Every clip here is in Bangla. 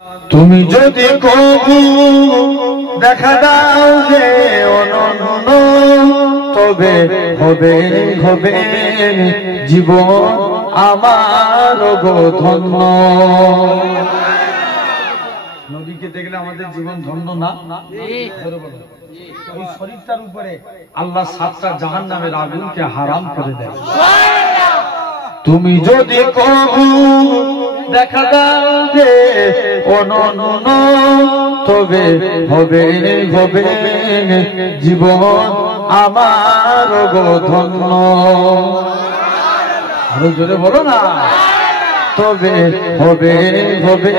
তুমি যদি কবু দেখা দাও হে অনন্য, তবে হবে হবে জীবন আমার গো ধন্য। নবীকে দেখলে আমাদের জীবন ধন্য না? এই শরীরটার উপরে আল্লাহ 7টা জাহান্নামের আগুনকে হারাম করে দেয়। তুমি যদি কবু দেখা দাও যে অনন্য, তবে হবে হবে জীবন আমার গো ধন্য। আরো জোরে বলো না। তবে হবে হবে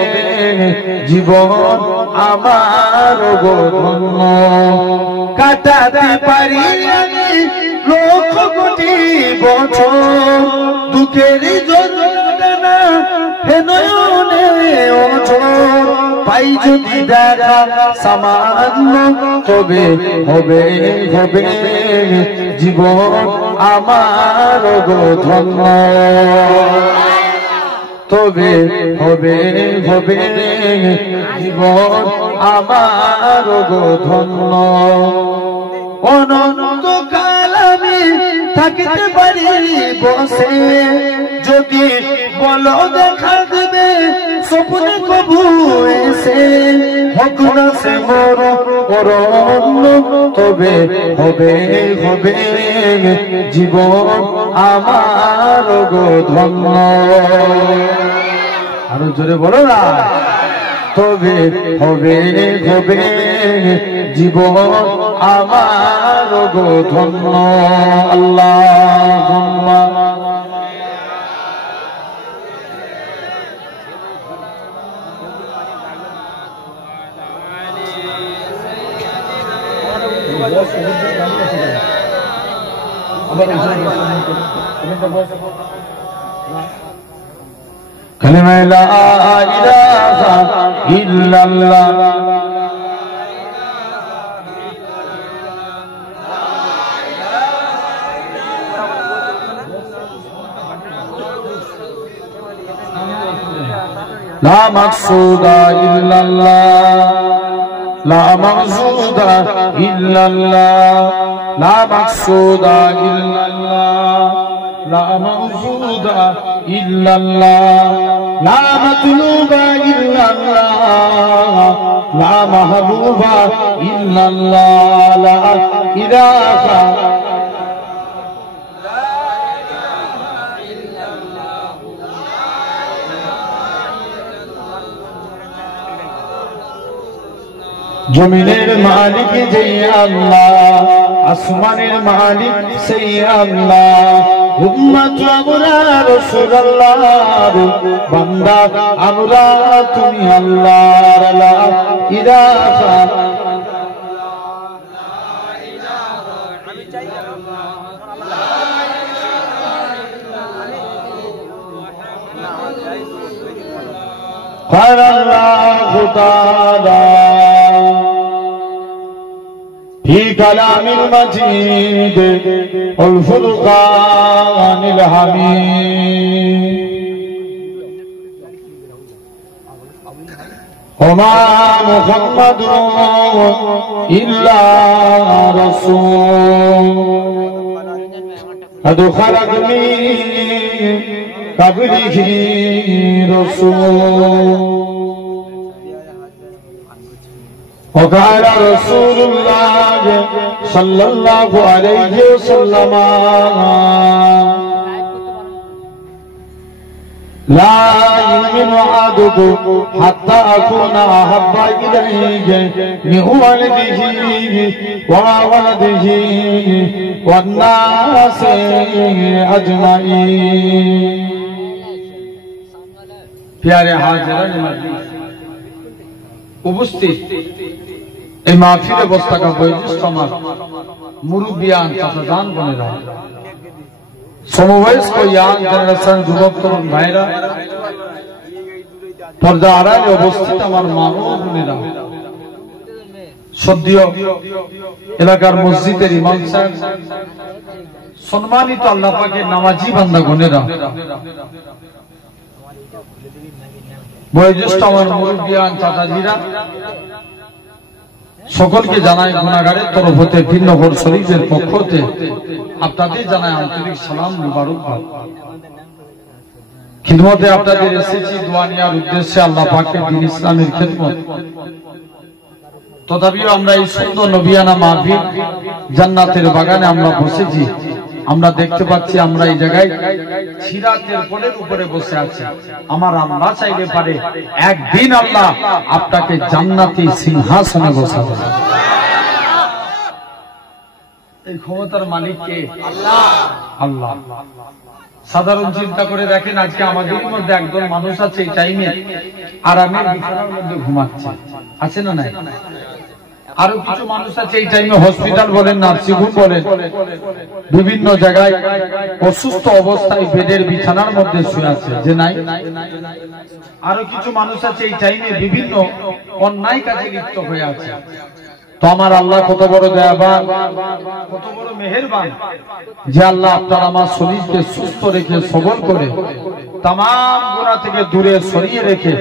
জীবন আমার গো ধন্য। কাটাতে পারি আমি লক্ষ কোটি বছর, দুঃখের যন্ত্রণা হে নয়নে ওঠর। পাই যদি দেখা সামান্য, তবে হবে হবে জীবন আমার গো ধন্য। তবে হবে হবে জীবন আমার গো ধন্য। অনন্তকাল আমি থাকিতে পারি বসে, যদি বলো দেখা দেবে স্বপ্নে কবু এসে। হোক না সে মোর অরণ্য, তবে হবে হবে জীবন আমার গো ধন্য। আরো জোরে বলো না। তবে হবে হবে জীবন আমার গো ধন্য। আল্লাহুম্মা কালিমা লা ইলাহা ইল্লাল্লাহ। লা মাকসুদা ইল্লাল্লাহ, লা মাকসুদা ইল্লাল্লাহ, লা মাকসুদা ইল্লাল্লাহ, লা মাকসুদা ইল্লাল্লাহ, লা মাতলুবা ইল্লাল্লাহ, লা মাহবুবা ইল্লাল্লাহ, লা ইলাহা জমিনের মালিক যেই আল্লাহ, আসমানের মালিক সেই আল্লাহ। উম্মত আমরা রাসূলুল্লাহর বান্দা, আমরা তুমি আল্লাহর। লা ইলাহা قال الله تعالى في كلام المجيد والفرقان الحميد وما محمد إلا رسول قد خلق من قبله رسول وقال رسول الله صلى الله عليه وسلم لا يؤمن أحدكم حتى أكون أحب إليه من والده وولده والناس أجمعين। प्यारे हाजिरान मजलिस उपस्थित এই মাহফিলে বসে থাকা বয়োজ্যেষ্ঠ আমার মুরব্বিয়ান চাচাজান বোনেরা, সমবয়স্ক ইয়াং জেনারেশন যুবক তরুণ ভাইরা, পর্দা আড়ালে অবস্থিত আমার মা ও বোনেরা, সদ্য এলাকার মসজিদের ইমাম সাহেব, সম্মানিত আল্লাহ পাকের নামাজি বান্দা বোনেরা, বয়োজ্যেষ্ঠ আমার মুরব্বিয়ান চাচাজিরা, সকলকে জানাই গুনাহগারের তরফ হতে ভিন্নগর শরীফের পক্ষ হতে আপনাদের জানাই আন্তরিক সালাম মুবারকবাদ। খিদমতে আপনাদের এসেছি দোয়া নেওয়ার উদ্দেশ্যে, আল্লাহ পাকের দ্বীন ইসলামের খিদমত। তথাপিও আমরা এই সুন্দর নবিয়ানা মাহফিল জান্নাতের বাগানে আমরা বসেছি। আমরা দেখতে পাচ্ছি আমরা এই জায়গায় সিরাতের পোলের উপরে বসে আছি। আমার আল্লাহ চাইলে পারে একদিন আল্লাহ আপনাকে জান্নাতি সিংহাসনে বসাবে। এই ক্ষমতার মালিক কে? আল্লাহ। আল্লাহ। সাধারণ চিন্তা করে দেখেন, আজকে আমাদের মধ্যে একদল মানুষ আছে এই টাইমে আরামের বিছানার মধ্যে ঘুমাচ্ছে, আছে না নাই? আরো কিছু মানুষ আছে এই টাইমে হসপিটাল বলেন, নার্সিং হোম বলেন, বিভিন্ন জায়গায় অসুস্থ অবস্থায় বেডের বিছানার মধ্যে শুয়ে আছে, যে নাই? আরো কিছু মানুষ আছে এই টাইমে বিভিন্ন অন্যায় কাজে লিপ্ত হয়ে আছে। তো আমার আল্লাহ কত বড় দয়াবান, কত বড় মেহেরবান যে আল্লাহ আপনার আমার শরীরকে সুস্থ রেখে সবল করে তামাম গুনাহ থেকে দূরে সরিয়ে রেখে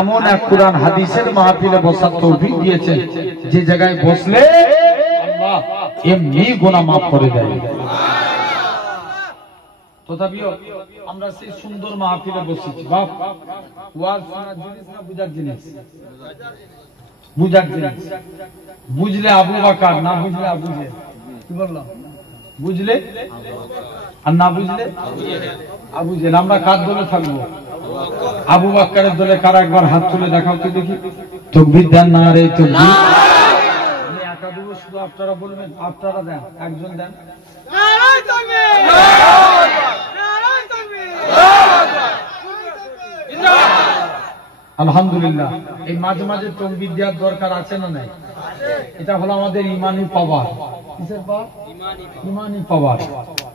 এমন এক কুরআন হাদিসের মাহফিলে বসার তৌফিক দিয়েছেন যে জায়গায় বসলে আল্লাহ এমনি গুনাহ মাফ করে দেয়। তথাপিও আমরা সেই সুন্দর মাহফিলে বসেছি। বাপ, ওয়াজ শোনার জিনিস না বুঝার জিনিস? বুঝার জিনিস। বুঝলে আবু বকর, না বুঝলে আবু জেহেল। কি বললাম? বুঝলে আর না বুঝলে আবু জেহেল। আমরা কার দলে থাকবো? আবু বকরের দলে। কারা একবার হাত তুলে দেখাও তো দেখি। তাকবীর দেন না রে? তাকবীর। আমি একা দেব, শুধু আপনারা বলবেন। আপনারা দেন, একজন দেন। নারায়ে তাকবীর, নারায়ে তাকবীর, আলহামদুলিল্লাহ। এই মাঝে মাঝে তাকবীর দেওয়ার দরকার আছে না নাই? এটা হলো আমাদের ইমানি পাওয়ার। কিসের পাওয়ার? ইমানি পাওয়ার।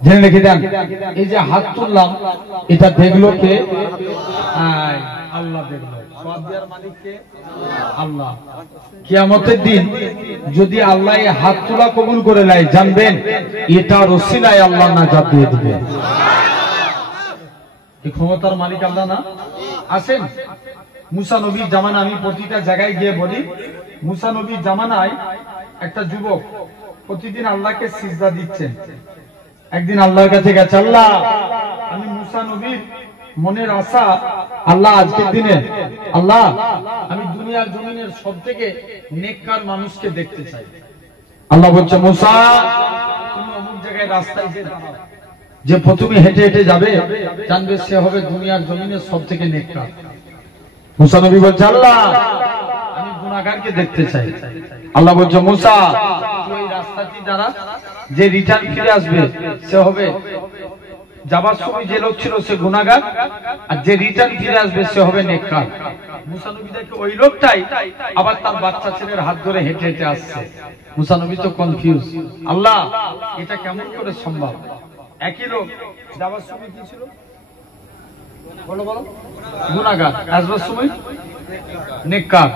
জেনে রেখে দেন, এই যে হাত তুললাম এটা দেখলো কে? আল্লাহ দেখলো। সব দেওয়ার মালিক কে? আল্লাহ। কিয়ামতের দিন যদি আল্লাহ এই হাত তোলা কবুল করে নেয়, জানবেন এটার ওসিলায় আল্লাহ নাজাত দিয়ে দিবে। এই ক্ষমতার মালিক আল্লাহ না? আসেন, মুসা নবীর জামানা, আমি প্রতিটা জায়গায় গিয়ে বলি, মুসা নবীর জামানায় একটা যুবক প্রতিদিন আল্লাহকে সিজদা দিচ্ছেন। একদিন আল্লাহর কাছে গেছে, আল্লাহ আমি মুসা নবীর মনের আশা, আল্লাহ আজকের দিনে আল্লাহ আমি দুনিয়ার জমিনের সবথেকে নেককার মানুষকে দেখতে চাই। আল্লাহ বলছে, মুসা তুমি অমুক জায়গায় রাস্তায় যে দাঁড়াও, যে প্রথমে হেঁটে হেঁটে যাবে জানবে সে হবে দুনিয়ার জমিনের সবথেকে নেককার। মুসা নবী বলছে, আল্লাহ আমি গুনাহগারকে দেখতে চাই। আল্লাহ বলছে, মুসা তুই এই রাস্তাটি দ্বারা যে রিটার্ন ফিরে আসবে সে হবে, যাবার সময় যে লোক ছিল সে গুনাহগার, আর যে রিটার্ন ফিরে আসবে সে হবে নেককার। মুসা নবী দেখে ওই লোকটাই আবার তার বাচ্চা ছেলের হাত ধরে হেঁটে হেঁটে আসছে। মুসা নবী তো কনফিউজ, আল্লাহ এটা কেমন করে সম্ভব? একই লোক যাবার সময় কি ছিল? বলো বলো, গুনাহগার, আসবার সময় নেককার।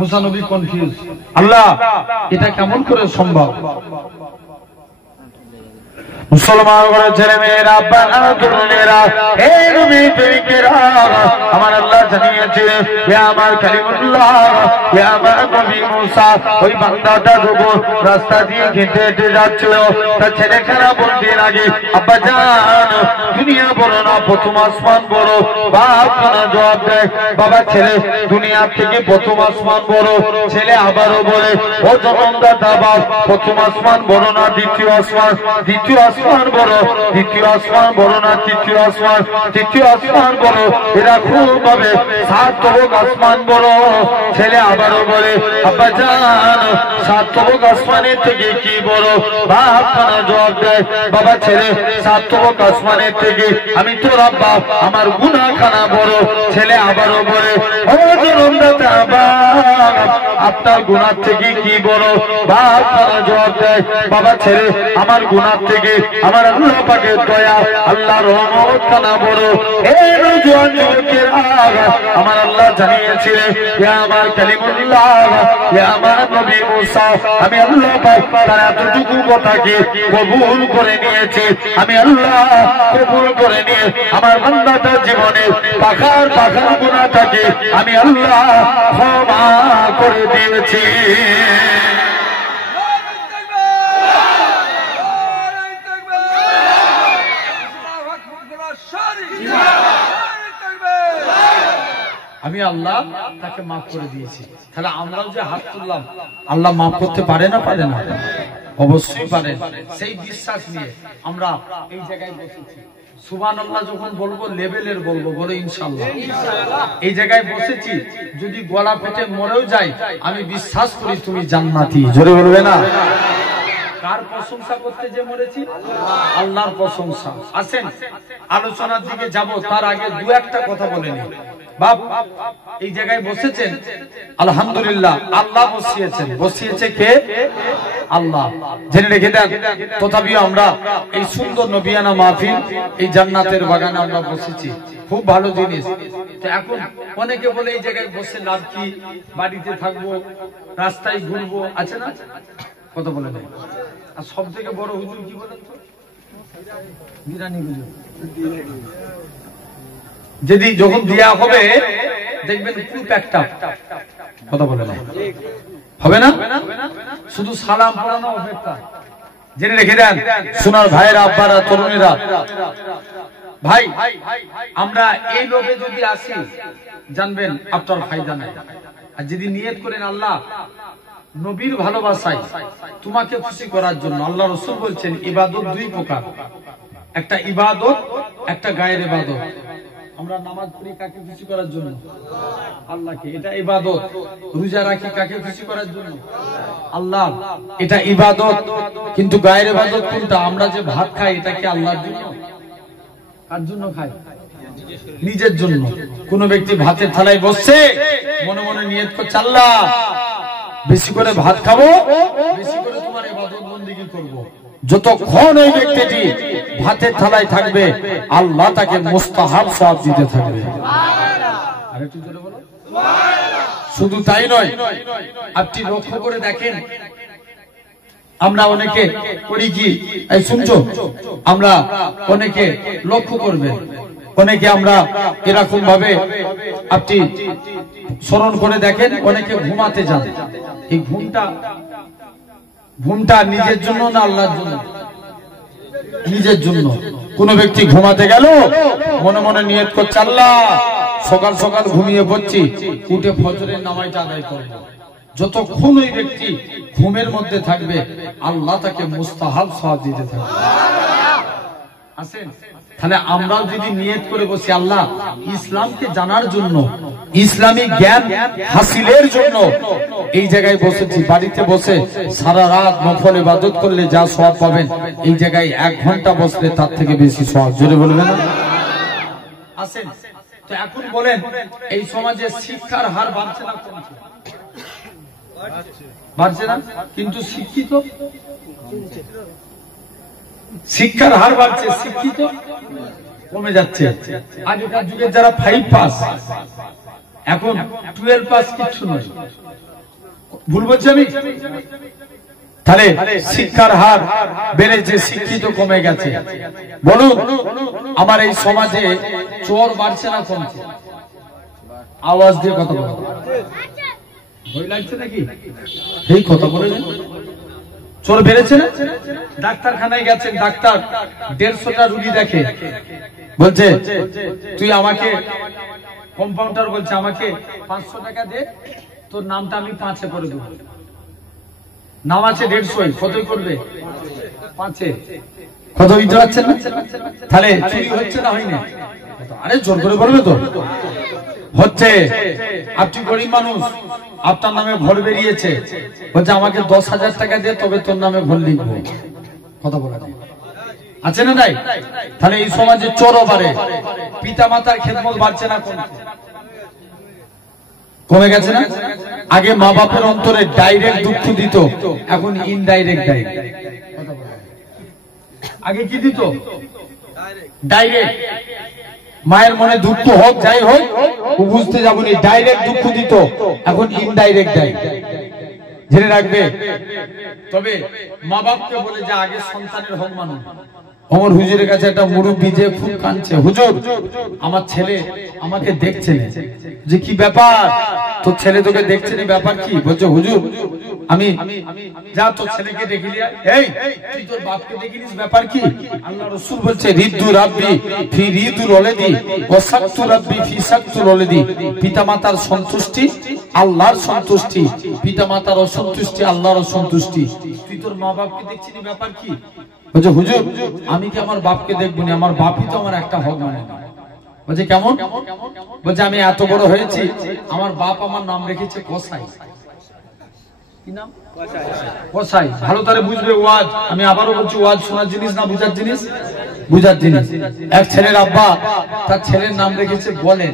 মুসা নবী কনফিউজ, আল্লাহ এটা কেমন করে সম্ভব? মুসলমান ঘরে ছেলে মেয়েরা, বানাতুলেরা, হে নবী প্রেমিকেরা, আমার আল্লাহ জানিয়েছে, হে আমার কালিমুল্লাহ, হে আমার নবী মুসা, ওই বান্দাটা যখন রাস্তা দিয়ে হেঁটে হেঁটে যাচ্ছিল, তার ছেলেখানা বলতে লাগে, আব্বা জান দুনিয়া বড় না প্রথম আসমান বড়। বাপ খানা জবাব দেয়, বাবা ছেলে দুনিয়ার থেকে প্রথম আসমান বড়। ছেলে আবারও বলে, ও জনমদাতা বাপ, প্রথম আসমান বড় না দ্বিতীয় আসমান? দ্বিতীয় আসমান বড়। দ্বিতীয় আসমান বড় না তৃতীয় আসমান? তৃতীয় আসমান বড়। এরা খুব ভাবে সাত তবক আসমান বড়। ছেলে আবারও বলে, আব্বা জান সাত তবক আসমানের থেকে কি বড়? বাপ খানা জবাব দেয়, বাবা ছেলে সাত তবক আসমানের থেকে আমি তোর আব্বা, আমার গুনাহ খানা বড়। ছেলে আবারও বলে, ও জনমদাতা বাপ, আপনার গুনাহ থেকে কি বড়? বাপ তারা জবাব দেয়, বাবা ছেলে আমার গুনাহ থেকে আমার আল্লাহ পাকের দয়া আল্লাহর রহমত কানা বড়। এই নওজোয়ান যুবকেরা আমার আল্লাহ জানিয়েছিলেন, ইয়া আমার কালিমুল্লাহ, ইয়া আমার নবী মুসা, আমি আল্লাহ পাক তার এতটুকু কথাকে কবুল করে নিয়েছি। আমি আল্লাহ কবুল করে নিয়ে আমার বান্দাটার জীবনে পাখার পাখার গুনাহটাকে আমি আল্লাহ ক্ষমা করে দিয়েছি। আমি আল্লাহ তাকে মাফ করে দিয়েছি। তাহলে আমরাও যে হাত তুললাম, আল্লাহ মাফ করতে পারে না? পারে না? অবশ্যই পারেন। সেই বিশ্বাস নিয়ে আমরা এই জায়গায় বসেছি। সুবহানাল্লাহ যখন বলবো লেভেলের বলবো, বলে ইনশাআল্লাহ। এই জায়গায় বসেছি, যদি গলা পেটে মরেও যাই আমি বিশ্বাস করি তুমি জান্নাতি। জোরে বলবে না? কার প্রশংসা করতে যে মরেছি? আল্লাহর প্রশংসা। আসেন আলোচনার দিকে যাব, তার আগে দু একটা কথা বলে নিই। বাপ এই জায়গায় বসেছেন, আলহামদুলিল্লাহ আল্লাহ বসিয়েছেন। বসিয়েছে কে? আল্লাহ। জেনে রেখে দেন। তথাপিও আমরা এই সুন্দর নবিয়ানা মাহফিল, এই জান্নাতের বাগানে আমরা বসেছি, খুব ভালো জিনিস। তো এখন অনেকে বলে এই জায়গায় বসে লাভ কি, বাড়িতে থাকবো, রাস্তায় ঘুরবো, আছে না? কথা বলে নেই। আর সব থেকে বড় হুজুর কি বলেন তো? বিরানি হুজুর। যদি যখন দেয়া হবে দেখবেন খুব একটা কথা বলে না, হবে না? শুধু সালাম পড়ানো অপেক্ষা। জেনে রেখে দেন সোনার ভাইয়েরা, আব্বারা, তরুণীরা, ভাই আমরা এই লোভে যদি আসি জানবেন আপনার ফায়দা নাই। আর যদি নিয়ত করেন আল্লাহ নবীর ভালোবাসায় তোমাকে খুশি করার জন্য, আল্লাহ রাসূল বলছেন ইবাদত দুই প্রকার, একটা ইবাদত, একটা গায়ের ইবাদত। আমরা নামাজ পড়ি কাকে খুশি করার জন্য? আল্লাহকে, এটা ইবাদত। রোজা রাখি কাকে খুশি করার জন্য? আল্লাহ, এটা ইবাদত। কিন্তু গায়ের ইবাদত কোনটা? আমরা যে ভাত খাই এটা কি আল্লাহর জন্য? কার জন্য খাই? নিজের জন্য। কোন ব্যক্তি ভাতের থালায় বসছে, মনে মনে নিয়ত করছে আল্লাহ বেশি করে ভাত খাবো, বেশি করে তোমার ইবাদত বন্দেগী করব। যতক্ষণ ওই ব্যক্তিটি ভাতের থালায় থাকবে আল্লাহ তাকে মুস্তাহাব সওয়াব দিতে থাকবে। আরেকটু জোরে বলো। শুধু তাই নয়, আপনি লক্ষ্য করে দেখেন আমরা অনেকে করি কি, এই শুনছো, আমরা অনেকে লক্ষ্য করবেন, অনেকে আমরা এরকম ভাবে আপনি স্মরণ করে দেখেন, অনেকে ঘুমাতে যান। এই ঘুমটা নিজের জন্য না আল্লাহর জন্য? নিজের জন্য। কোন ব্যক্তি ঘুমাতে গেল, মনে মনে নিয়ত করছে আল্লাহ সকাল সকাল ঘুমিয়ে পড়ছি, উঠে ফজরের নামাজটা আদায় করব। যতক্ষণ ওই ব্যক্তি ঘুমের মধ্যে থাকবে আল্লাহ তাকে মুস্তাহাব সওয়াব দিতে থাকবে। আসেন তাহলে আমরাও যদি নিয়ত করে বসি আল্লাহ ইসলামকে জানার জন্য, ইসলামিক জ্ঞান হাসিলের জন্য এই জায়গায় বসেছি, বাড়িতে বসে সারা রাত নফল ইবাদত করলে যা সওয়াব পাবেন, এই জায়গায় 1 ঘন্টা বসলে তার থেকে বেশি সওয়াব। জোরে বলবেন না? আসেন তো এখন বলেন, এই সমাজে শিক্ষার হার বাড়ছে না কমছে? বাড়ছে না, কিন্তু শিক্ষিত, শিক্ষার হার বাড়ছে, শিক্ষিত কমে যাচ্ছে। আগেকার যুগের যারা 5 পাস, এখন 12 পাস কিচ্ছু নয়। ভুল বলছি আমি? তাহলে শিক্ষার হার বেড়েছে, শিক্ষিত কমে গেছে। বলুন আমার এই সমাজে চোর বাড়ছে না কমছে? আওয়াজ দিয়ে কথা বলো। ভয় লাগছে নাকি? এই কথা বলেন। চোর বেড়েছে না? ডাক্তারখানায় গেছেন, ডাক্তার 150টা রোগী দেখে, বলছে তুই আমাকে, কম্পাউন্ডার বলছে আমাকে 500 টাকা দে, তোর নামটা আমি 5-এ করে দেবো। নাম আছে 150, কতই করবে? 5-এ। কত দিতে পারছেন না? তাহলে চুরি হচ্ছে না হয় না? আরে জোর করে বলবে তো হচ্ছে। আপনি গরিব মানুষ, আপনার নামে ঘর বেরিয়েছে, বলছে আমাকে 10,000 টাকা দিয়ে তবে তোর নামে ঘর লিখবো। কথা বলে আছে না নাই? তাহলে এই সমাজে চোরও বাড়ে, পিতা মাতার খেদমত বাড়ছে না কমে গেছে না? আগে মা বাপের অন্তরে ডাইরেক্ট দুঃখ দিত, এখন ইনডাইরেক্ট দেয়। আগে কি দিত? ডাইরেক্ট। মায়ের মনে দুঃখ হোক যাই হোক ও বুঝতে যাবনি, ডাইরেক্ট দুঃখ দিত, এখন ইনডাইরেক্ট দেয়। জেনে রাখবে। তবে মা বাপকে বলে যে আগে সন্তানের হক মানুন। ওমর হুজুরের কাছে একটা মুরব্বী যে খুব কাঁদছে, হুজুর আমার ছেলে আমাকে দেখছে না। যে কি ব্যাপার? তোর ছেলে তোকে দেখছে না, ব্যাপার কি? বলছে হুজুর আমি যা তোর ছেলেকে দেখি এই তুই তোর বাপকে দেখিস, ব্যাপার কি? আল্লাহ রাসূল বলছে রিদ্দু রাব্বি ফি রিদুল ওয়ালাদি ওয়া সাক্তু রাব্বি ফি সাক্তুল ওয়ালাদি। পিতামাতার সন্তুষ্টি আল্লাহর সন্তুষ্টি, পিতামাতার অসন্তুষ্টি আল্লাহর অসন্তুষ্টি। তুই তোর মা বাপকে দেখছিস, ব্যাপার কি? বলছে হুজুর আমি কি আমার বাপকে দেখবো না? আমার বাপই তো আমার একটা হক মানে না। বলছে কেমন? বলছে আমি এত বড় হয়েছি, আমার বাপ আমার নাম রেখেছে কসাই। কি নাম? কসাই। ভালো করে বুঝবে ওয়াজ। আমি আবারও বলছি, ওয়াজ শোনার জিনিস না বুঝার জিনিস? বুঝার জিনিস। এক ছেলের আব্বা তার ছেলের নাম রেখেছে বলেন।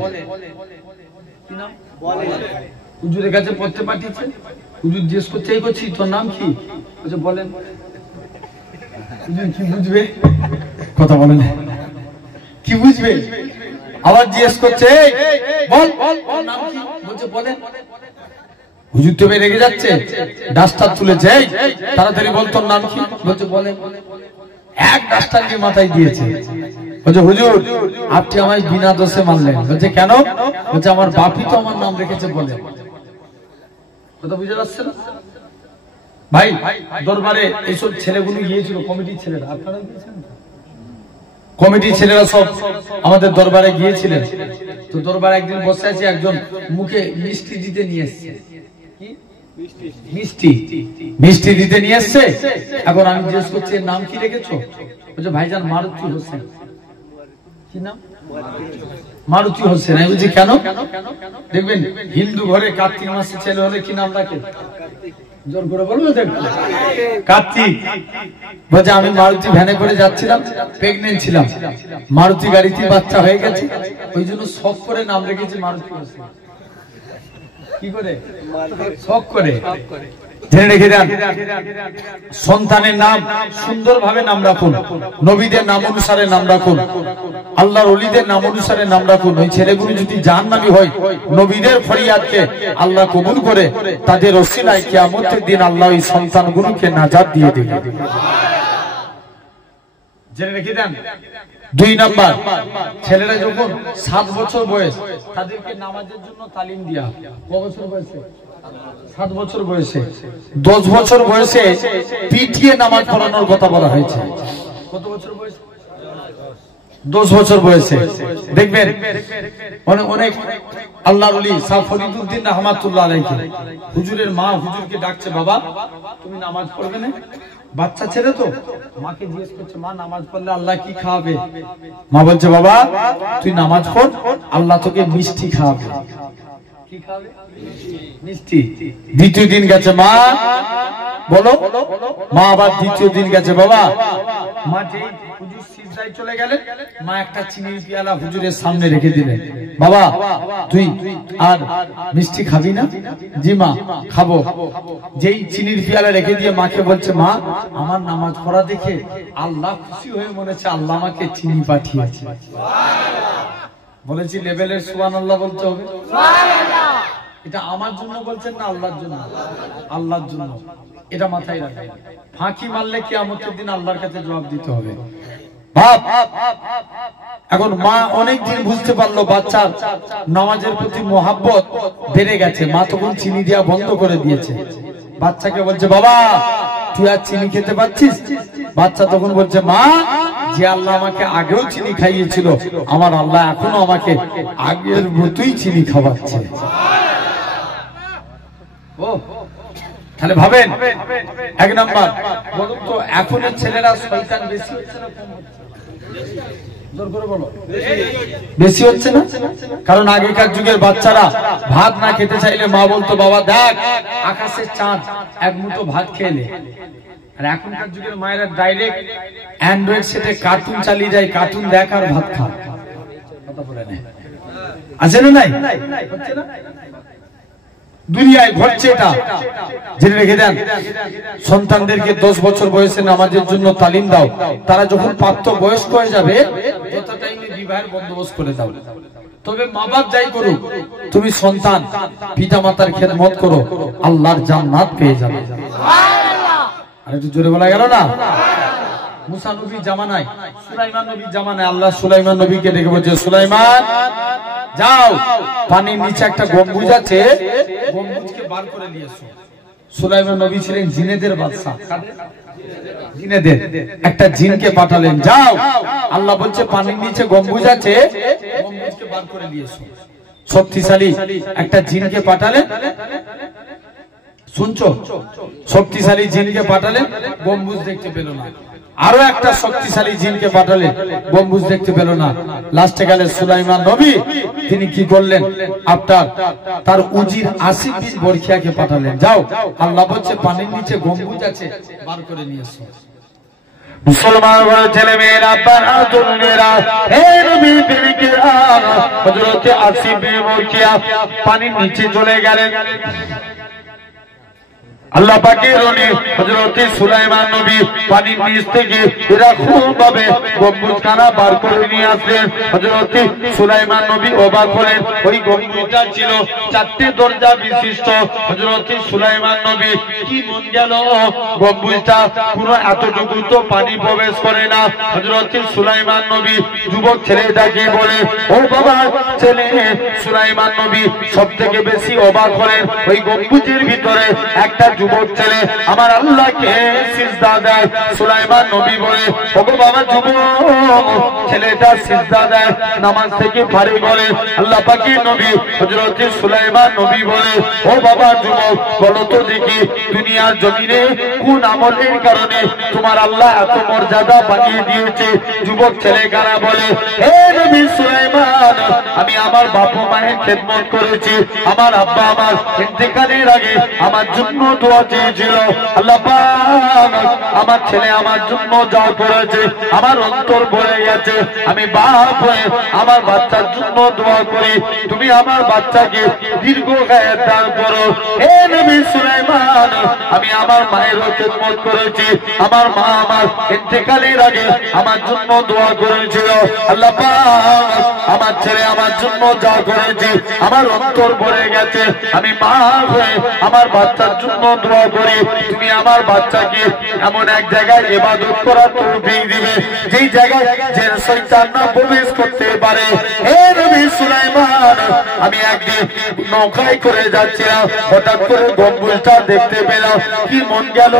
কি নাম? বলেন। হুজুরের কাছে পড়তে পাঠিয়েছে। হুজুর জিজ্ঞেস করছে এই করছি তোর নাম কি? বলছে বলেন। কি বুঝবে? কথা বলেন কি বুঝবে? আবার জিজ্ঞেস করছে বল বল নাম কি? বলছে বলেন। হুজুর তো রেগে যাচ্ছে, ডাস্টার তুলেছে, তাড়াতাড়ি বল তোর নাম কি? বলছে বলেন। এক ডাস্টার দিয়ে মাথায় দিয়েছে। বলছে হুজুর আপনি আমায় বিনা দোষে মারলেন। বলছে কেন? বলছে আমার বাপই তো আমার নাম রেখেছে বলেন। কথা বুঝতে পারছেন ভাই? দরবারে এইসব ছেলেগুলো গিয়েছিল, কমিটির ছেলেরা। আপনারা গিয়েছেন? কমিটির ছেলেরা সব আমাদের দরবারে গিয়েছিলেন। তো দরবারে একদিন বসে আছে, একজন মুখে মিষ্টি দিতে নিয়ে এসছে। মিষ্টি মিষ্টি দিতে নিয়ে এসছে। এখন আমি জিজ্ঞেস করছি এর নাম কি রেখেছো? বলছে ভাইজান মারুতি হোসেন। কি নাম? মারুতি হোসেন। আমি বলছি কেন? দেখবেন হিন্দু ঘরে কার্তিক মাসে ছেলে হলে কি নাম রাখে? জোর করে বলবো কার্তিক। বলছে আমি মারুতি ভ্যানে করে যাচ্ছিলাম, প্রেগনেন্ট ছিলাম, মারুতি গাড়িতে বাচ্চা হয়ে গেছে, ওই জন্য শখ করে নাম রেখেছি মারুতি হোসেন। কি করে? শখ করে। জেনে রেখে দেন, সন্তানের নাম সুন্দরভাবে নাম রাখুন, নবীদের নাম অনুসারে নাম রাখুন, আল্লাহর ওলিদের নাম অনুসারে নাম রাখুন। ওই ছেলেগুলো যদি জাহান্নামী হয়, নবীদের ফরিয়াদকে আল্লাহ কবুল করে তাদের ওসিলায় কিয়ামতের দিন আল্লাহ ওই সন্তানগুলোকে নাজাত দিয়ে দেবে। জেনে রেখে দেন। 2 নাম্বার, ছেলেরা যখন 7 বছর বয়স তাদেরকে নামাজের জন্য তালিম দেয়া। কত বছর বয়সে? 7 বছর বয়সে। 10 বছর বয়সে পিটিয়ে নামাজ পড়ানোর কথা বলা হয়েছে। কত বছর বয়সে? 10 বছর বয়সে। দেখবেন অনেক আল্লাহর ওলি শাহ ফরিদউদ্দিন রাহমাতুল্লাহ আলাইহি, হুজুরের মা হুজুরকে ডাকছে, বাবা তুমি নামাজ পড়বে না? বাচ্চা ছেলে তো, মাকে জিজ্ঞেস করছে মা নামাজ পড়লে আল্লাহ কি খাওয়াবে? মা বলছে বাবা তুই নামাজ পড়, আল্লাহ তোকে মিষ্টি খাওয়াবে। কি খাওয়াবে? মিষ্টি। দ্বিতীয় দিন গেছে, মা বলো। মা আবার দ্বিতীয় দিন গেছে, বাবা। মা যেই হুজুর সিজদায় চলে গেলেন, মা একটা চিনির পিয়ালা হুজুরের সামনে রেখে দিলেন। বাবা তুই আর মিষ্টি খাবি না? জি মা খাবো। যেই চিনির পিয়ালা রেখে দিয়ে মাকে বলছে, মা আমার নামাজ পড়া দেখে আল্লাহ খুশি হয়ে মনে হচ্ছে আল্লাহ আমাকে চিনি পাঠিয়েছে। বলেছি লেভেলের সুবহানাল্লাহ বলতে হবে। এটা আমার জন্য বলছেন না আল্লাহর জন্য? আল্লাহর জন্য। এটা মাথায় রাখবেন। ফাঁকি মারলে কিয়ামতের দিন আল্লাহর কাছে জবাব দিতে হবে। বাপ এখন মা অনেকদিন বুঝতে পারলো বাচ্চার নামাজের প্রতি মোহাব্বত বেড়ে গেছে, মা তখন চিনি দেওয়া বন্ধ করে দিয়েছে। বাচ্চাকে বলছে, বাবা তুই আর চিনি খেতে পারছিস? বাচ্চা তখন বলছে, মা যে আল্লাহ আমাকে আগেও চিনি খাইয়েছিল, আমার আল্লাহ এখনো আমাকে আগের মতোই চিনি খাওয়াচ্ছে। ও তাহলে ভাবেন, 1 নাম্বার বলুন তো এখনের ছেলেরা শয়তান বেশি হচ্ছে না কম হচ্ছে? জোর করে বলো। বেশি হচ্ছে না? কারণ আগেকার যুগের বাচ্চারা ভাত না খেতে চাইলে মা বলতো, বাবা দেখ আকাশের চাঁদ, এক মুঠো ভাত খেলে। আর এখনকার যুগের মায়েরা ডাইরেক্ট অ্যান্ড্রয়েড সেটে কার্টুন চালিয়ে যায়, কার্টুন দেখ আর ভাত খা। কথা বলে নেই, আছে না? নাই হচ্ছে না? দুনিয়ায় ঘটছে এটা জেনে রেখে দেন। সন্তানদেরকে 10 বছর বয়সে নামাজের জন্য তালিম দাও, তারা যখন প্রাপ্ত বয়স্ক হয়ে যাবে যত টাইমে বিবাহের বন্দোবস্ত করে দাও। তবে মা বাপ যাই করুক, তুমি সন্তান পিতা মাতার খেদমত করো, আল্লাহর জান্নাত পেয়ে যাবে। আর একটু জোরে বলা গেল না? মুসা নবীর জামানায়, সুলাইমান নবীর জামানায় আল্লাহ সুলাইমান নবীকে ডেকে বলছে, সুলাইমান যাও, পানির নিচে একটা গম্বুজ আছে, গম্বুজকে বার করে নিয়ে এসো। সুলাইমান নবী ছিলেন জিনেদের বাদশা, জিনেদের একটা জিনকে পাঠালেন, যাও, আল্লাহ বলছে পানির নিচে গম্বুজ আছে, গম্বুজকে বার করে নিয়ে এসো। শক্তিশালী একটা জিনকে পাঠালেন, শুনছো, শক্তিশালী জিনকে পাঠালেন, গম্বুজ দেখতে পেল না। আরো একটা শক্তিশালী জিনকে পাঠালেন, গম্বুজ দেখতে পেল না। লাস্টে গেলে সুলাইমান নবী তিনি কি করলেন, আপনার তার উজির আসিফ বিন বরখিয়াকে পাঠালেন, যাও, আল্লাহ বলছে পানির নিচে গম্বুজ আছে, বার করে নিয়ে এসো। মুসলমান ছেলে মেয়েরা, বাবা তরুণেরা, হে নবীর প্রেমিকেরা, হযরত আসিফ বিন বরখিয়া পানির নিচে চলে গেলেন। আল্লাহ পাকের রনি হযরত সুলাইমান নবী পানির নিচ থেকে এরকম ভাবে গম্বুজখানা বার করে নিয়ে আসলেন। হযরত সুলাইমান নবী অবাক হলেন, ওই গম্বুজটা ছিল 4টে দরজা বিশিষ্ট। হযরত সুলাইমান নবী কি মন গেল, গম্বুজটা পুরো এতটুকু তো পানি প্রবেশ করে না। হযরত সুলাইমান নবী যুবক ছেলেটাকে বলে, ও বাবা ছেলে সুলাইমান নবী সবথেকে বেশি অবাক হলেন, ওই গম্বুজের ভিতরে একটা যুবক ছেলে আমার আল্লাহকে সিজদা দেয়। সুলাইমান নবী বলে, ওগো বাবা যুবক ছেলেটা সিজদা দেয়, নামাজ থেকে ফারিগ হলে আল্লাহ পাকের নবী হযরত সুলাইমান নবী বলে, ও বাবা যুবক বলো তো দেখি, দুনিয়ার জমিনে কোন আমলের কারণে তোমার আল্লাহ এত মর্যাদা বানিয়ে দিয়েছে? যুবক ছেলে কারা বলে, হে নবী সুলাইমান, আমি আমার বাবা মায়ের খেদমত করেছি, আমার আব্বা আমার ইন্তেকালের আগে আমার জন্য দোয়া চেয়েছিল, আল্লাহ পাক আমার ছেলে আমার জন্য যা করেছে আমার অন্তর ভরে গেছে, আমি বাপ হয়ে আমার বাচ্চার জন্য দোয়া করি, তুমি আমার বাচ্চাকে দীর্ঘ হায়াত দান করো। হে নবী সুলাইমান, আমি আমার মায়েরও খেদমত করেছি, আমার মা আমার ইন্তেকালের আগে আমার জন্য দোয়া করেছিল, আল্লাহ পাক আমার ছেলে আমার জন্য যা করেছে আমার অন্তর ভরে গেছে, আমি মা হয়ে আমার বাচ্চার জন্য দোয়া করি, তুমি আমার বাচ্চাকে এমন এক জায়গায় ইবাদত করার তৌফিক দিবে যেই জায়গায় যে শয়তান না প্রবেশ করতে পারে। হে নবী সুলাইমান, আমি একদিন নৌকায় করে যাচ্ছিলাম, হঠাৎ করে গম্বুজটা দেখতে পেলাম, কি মন গেল,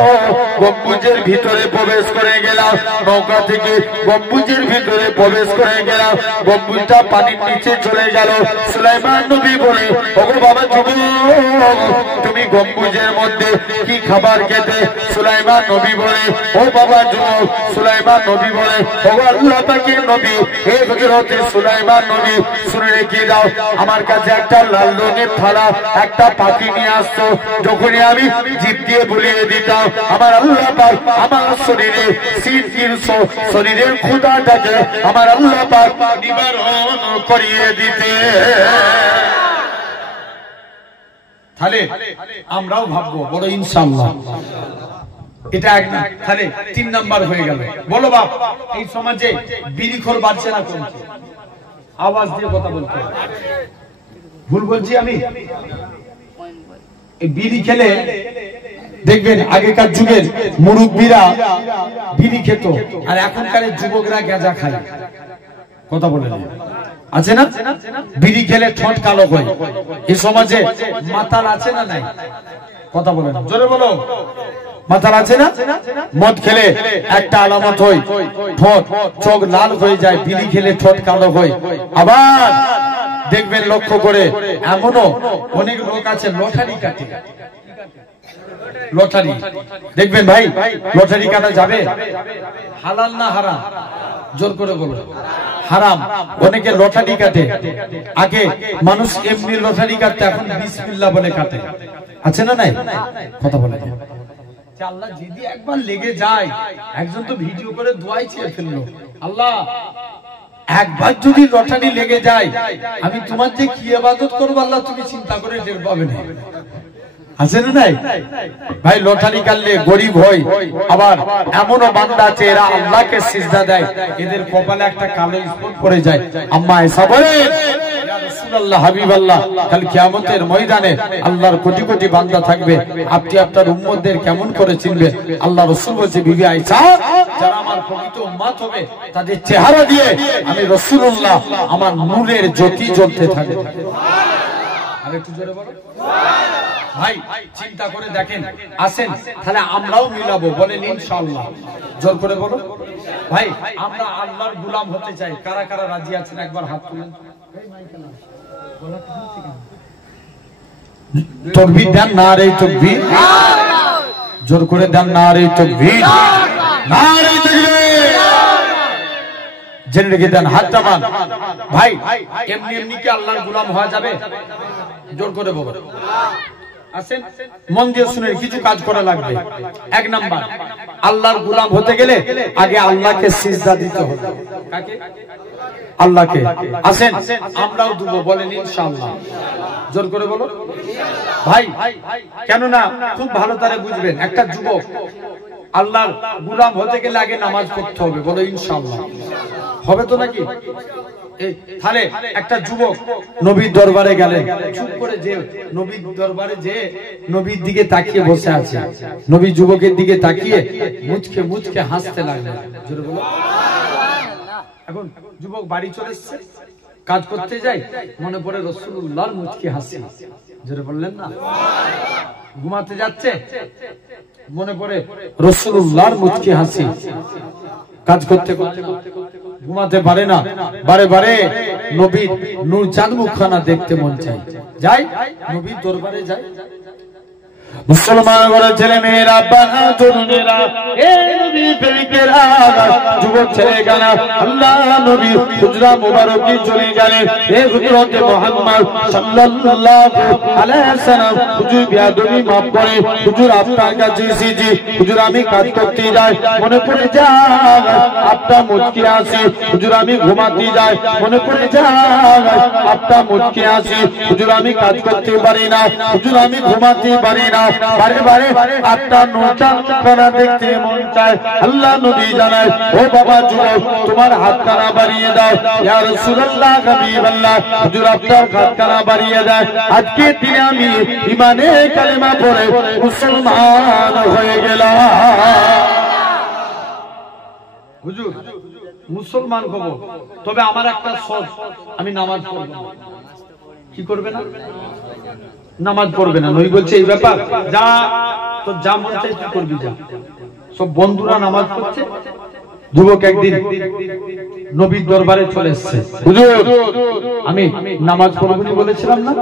গম্বুজের ভিতরে প্রবেশ করে গেলাম, নৌকা থেকে গম্বুজের ভিতরে প্রবেশ করে গেলাম, গম্বুজটা পানির নিচে চলে গেল। সুলাইমান নবী বলে, ওগো বাবা যুবক তুমি গম্বুজের মধ্যে কি খাবার খেতে? সুলাইমান নবী বলে, ও বাবা যুবক সুলাইমান নবী বলে, ও আল্লাহ পাকের নবী, হে হযরত সুলাইমান নবী শুনে রেখে দাও, আমার কাছে একটা লাল রঙের থালা একটা পাখি নিয়ে আসতো, যখনই আমি জিভ দিয়ে বুলিয়ে দিতাম আমার আল্লাহ পাক আমার শরীরে শরীরের ক্ষুধাটাকে আমার আল্লাহ পাক নিবারণ করিয়ে দিতে। তাহলে আমরাও ভাববো বড় ইনশাআল্লাহ, এটা এক না, তাহলে 3 নাম্বার হয়ে গেল। বলো বাপ, এই সমাজে বিড়িখোর বাড়ছে না কমছে? আওয়াজ দিয়ে কথা বলতে হবে। ভুল বলছি আমি? এই বিড়ি খেলে দেখবেন আগেকার যুগের মুরব্বীরা বিড়ি খেত, আর এখনকার যুবকরা গাঁজা খায়। কথা বলে আছে না? বিড়ি খেলে ঠোঁট কালো হয়। এই সমাজে মাতাল আছে না নাই? কথা বলে না, জোরে বলো। মাতাল আছে না? মদ খেলে একটা আলামত হয়, ঠোঁট চোখ লাল হয়ে যায়, বিড়ি খেলে ঠোঁট কালো হয়। আবার দেখবেন লক্ষ্য করে এমনও অনেক লোক আছে লটারি কাটে। লটারি দেখবেন ভাই, লটারি কাটা যাবে? হালাল না হারাম? জোর করে বলো। হারাম। অনেকে লটারি কাটে, আগে মানুষ এমনি লটারি কাটতে, এখন বিসমিল্লাহ বলে কাটে। আছে না নাই? কথা বলে আল্লাহ যদি একবার লেগে যায়, একজন তো ভিডিও করে দোয়াই চেয়ে ফেললো, আল্লাহ একবার যদি লটারি লেগে যায় আমি তোমার যে কি ইবাদত করবো আল্লাহ তুমি চিন্তা করে টের পাবে না। আছে না নাই ভাই? লটারি কাটলে গরিব হয়, আবার এমনও বান্দা আছে এরা আল্লাহকে সিজদা দেয়, এদের কপালে একটা কালো স্পট পড়ে যায়। আম্মা এসা বলেন ইয়া রাসূলুল্লাহ, হাবিবাল্লাহ, কাল কিয়ামতের ময়দানে আল্লাহর কোটি কোটি বান্দা থাকবে, আপনি আপনার উম্মতদের কেমন করে চিনবেন? আল্লাহ রাসূল বলেছে, বিবি আয়েশা, যারা আমার প্রকৃত উম্মত হবে তাদের চেহারা দিয়ে আমি রাসূলুল্লাহ আমার নূরের জ্যোতি জ্বলতে থাকবে। আর একটু জোরে বলো ভাই, চিন্তা করে দেখেন। আসেন তাহলে আমরাও মিলাবো, বলেন ইনশাআল্লাহ। জোর করে বলো ভাই, আমরা আল্লাহর গোলাম হতে চাই। কারা কারা রাজি আছেন একবার হাত তুলেন। তাকবীর দেন, নারে তাকবীর। জোর করে দেন, নারে তাকবীর, নারে তাকবীর। জেনে রেখে দেন, হাত টামান ভাই। এমনি এমনি কি আল্লাহর গোলাম হওয়া যাবে? জোর করে বলো। আসেন মন দিয়ে শুনে, কিছু কাজ করা লাগবে। এক নাম্বার, আল্লাহর গোলাম হতে গেলে আগে আল্লাহকে সিজদা দিতে হবে। কাকে? আল্লাহকে। আসেন আমরাও দেব, বলেন ইনশাআল্লাহ। জোর করে বলো ভাই। কেন না খুব ভালো তারে বুঝবেন, একটা যুবক আল্লাহর গোলাম হতে গেলে আগে নামাজ পড়তে হবে, বলো ইনশাআল্লাহ। হবে তো নাকি? তাহলে একটা যুবক নবীর দরবারে গেলেন, চুপ করে যে নবীর দরবারে যে নবীর দিকে তাকিয়ে বসে আছে, নবী যুবকের দিকে তাকিয়ে মুচকে মুচকে হাসতে লাগলেন। জোরে বলো। এখন যুবক বাড়ি চলে এসেছে, কাজ করতে যায়, মনে পড়ে রাসূলুল্লাহর মুচকি হাসি। জোরে বললেন না? ঘুমাতে যাচ্ছে, মনে পড়ে রাসূলুল্লাহর মুচকি হাসি। কাজ করতে করতে ঘুমাতে পারে না, বারে বারে নবীর নূর চাঁদ মুখখানা দেখতে মন চায়, যাই নবীর দরবারে যায়। মুসলমান ঘরের ছেলে মেয়েরা, বাবা তরুণেরা, এই নবী প্রেমিকেরা, যুবক ছেলেখানা, আল্লাহ নবী হুজরা মুবারকে চলে গেলেন। হে হযরত মুহাম্মদ সাল্লাল্লাহু আলাইহি ওয়াসাল্লাম, হুজুর বিয়াদবি maaf করে, হুজুর আপনার কাছে এসেছি, হুজুর আমি কাজ করতে যাই, মনে পড়ে যায় আপনার মুচকি হাসি, হুজুর আমি ঘুমাতে যাই, মনে পড়ে যায় আপনার মুচকি হাসি, হুজুর আমি কাজ করতে পারি না, হুজুর আমি ঘুমাতে পারি না, বারে বারে আপনার নূর চাঁদখানা দেখতে মন চায়। আল্লাহ নবী জানায়, ও বাবা যুবক, তোমার হাতখানা বাড়িয়ে দাও। ইয়া রাসূলুল্লাহ, হাবিবাল্লাহ, হুজুর আপনার হাতখানা বাড়িয়ে দেয়। আজকে দিনে আমি ঈমানে কালেমা পড়ে মুসলমান হয়ে গেলাম। হুজুর মুসলমান হব, তবে আমার একটা শর্ত, আমি নামাজ পড়ব। কি করবে না? নামাজ পড়বে না। নবী বলছে এই ব্যাপার, যা তো যা মন চাই তুই করবি, যা। সব বন্ধুরা নামাজ পড়ছে, যুবক একদিন নবীর দরবারে চলে এসেছে, হুজুর আমি নামাজ পড়বো না বলেছিলাম না,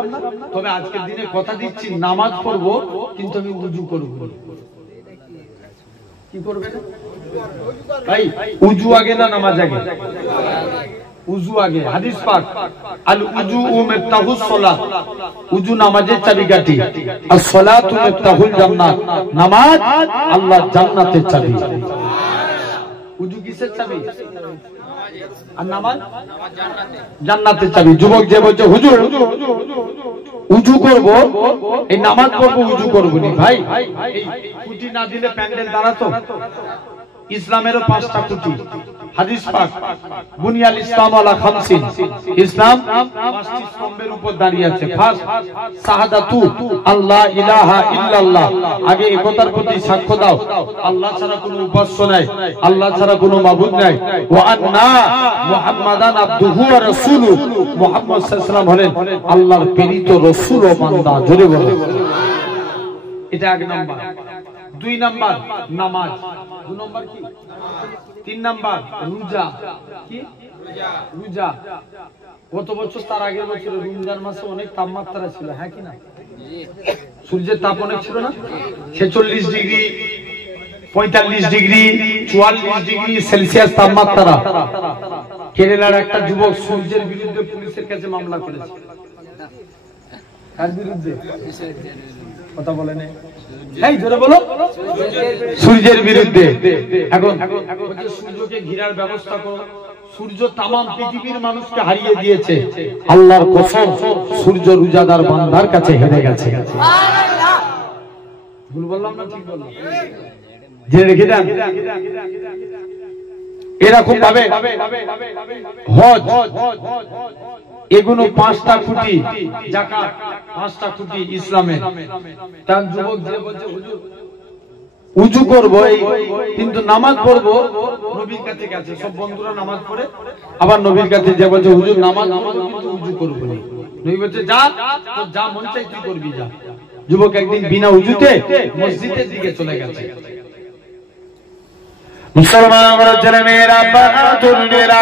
তবে আজকের দিনে কথা দিচ্ছি নামাজ পড়বো, কিন্তু আমি উযু করব। কি করবে না ভাই? উযু আগে না নামাজ আগে? উযু আগে। হাদিস পাক, আল উযু মিফতাহুস সালাত, উযু নামাজের চাবিকাঠি, আর সালাতু মিফতাহুল জান্নাত, নামাজ আল্লাহর জান্নাতের চাবি। উযু কিসের চাবি? আর নামাজ জান্নাতের চাবি। যুবক যে বলছে হুজুর উযু করব, এই নামাজ পড়বো, উযু করব না, ভাই এই খুঁটি না দিলে প্যান্ডেল দাঁড়াতো? ইসলামেরও 5টা খুঁটি। হাদিস পাক, বুনিয়াল ইসলাম আলা খামসিন, ইসলাম 5টি স্তম্ভের উপর দাঁড়িয়ে আছে। ফার্স্ট শাহাদাতু আল্লাহ ইলাহা ইল্লাল্লাহ, আগে একতার প্রতি সাক্ষ্য দাও আল্লাহ ছাড়া কোনো উপাস্য নাই, আল্লাহ ছাড়া কোনো মাবুদ নাই, ওয়া আন্না মুহাম্মাদান আবদুহু ওয়া রাসূলুহু, মুহাম্মদ সাল্লাল্লাহু আলাইহি ওয়াসাল্লাম হলেন আল্লাহর প্রেরিত রাসূল ও বান্দা। জোরে বলো। এটা এক নাম্বার। 2 নাম্বার নামাজ। 2 নাম্বার কি? 3 নাম্বার রোজা। কি? রোজা। কত বছর তার আগে বছর রমজান মাসে অনেক তাপমাত্রা ছিল, হ্যাঁ কি না? সূর্যের তাপ অনেক ছিল না? 46 ডিগ্রি, 45 ডিগ্রি, 44 ডিগ্রি সেলসিয়াস তাপমাত্রা। কেরালার একটা যুবক সূর্যের বিরুদ্ধে পুলিশের কাছে মামলা করেছে। কার বিরুদ্ধে? কথা বলে না, এই জোরে বলো। সূর্যের বিরুদ্ধে। এখন সূর্যকে ঘিরার ব্যবস্থা করো। সূর্য তামাম পৃথিবীর মানুষকে হারিয়ে দিয়েছে, আল্লাহর কসম সূর্য রোজাদার বান্দার কাছে হেরে গেছে। ভুল বললাম না ঠিক বললাম? জেনে রেখে দেন, এরকম ভাবে হজ এগুলো 5টা খুঁটি, যাকাত 5টা খুঁটি ইসলামের। তার যুবক যে বলছে হুজুর উজু করবো কিন্তু নামাজ পড়বো, নবীর কাছে গেছে, সব বন্ধুরা নামাজ পড়ে, আবার নবীর কাছে যে বলছে হুজুর নামাজ পড়বো কিন্তু উজু করবো না। নবী বলছে যা, তোর যা মন চাই তুই করবি যা। যুবক একদিন বিনা উজুতে মসজিদের দিকে চলে গেছে। মুসলমান আমার ছেলে মেয়েরা, বাবা তরুণেরা,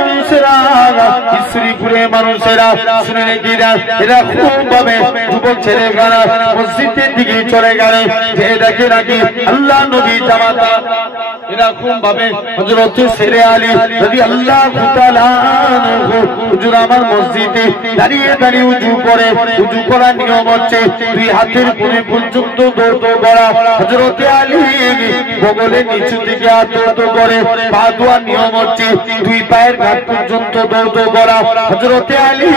মানুষেরা, শ্রীপুরে মানুষেরা শুনে রেখে দেন, এরা খুব ভাবে যুবক ছেলে গানা মসজিদের দিকে চলে গেল, যে দেখে নাকি আল্লাহ নবী জামাতা এরকম ভাবে হযরত শেরে আলী রাদিয়াল্লাহু তাআলা হুজুর আমার মসজিদে দাঁড়িয়ে দাঁড়িয়ে উজু করে, উজু করার নিয়ম হচ্ছে 2 হাতের কোণে পর্যন্ত দৌড় করা। হযরত আলী বগলে নিচু দিকে হাত দৌড় করে, পা ধোয়ার নিয়ম হচ্ছে 2 পায়ের ঘাট পর্যন্ত দৌড় করা। হযরত আলী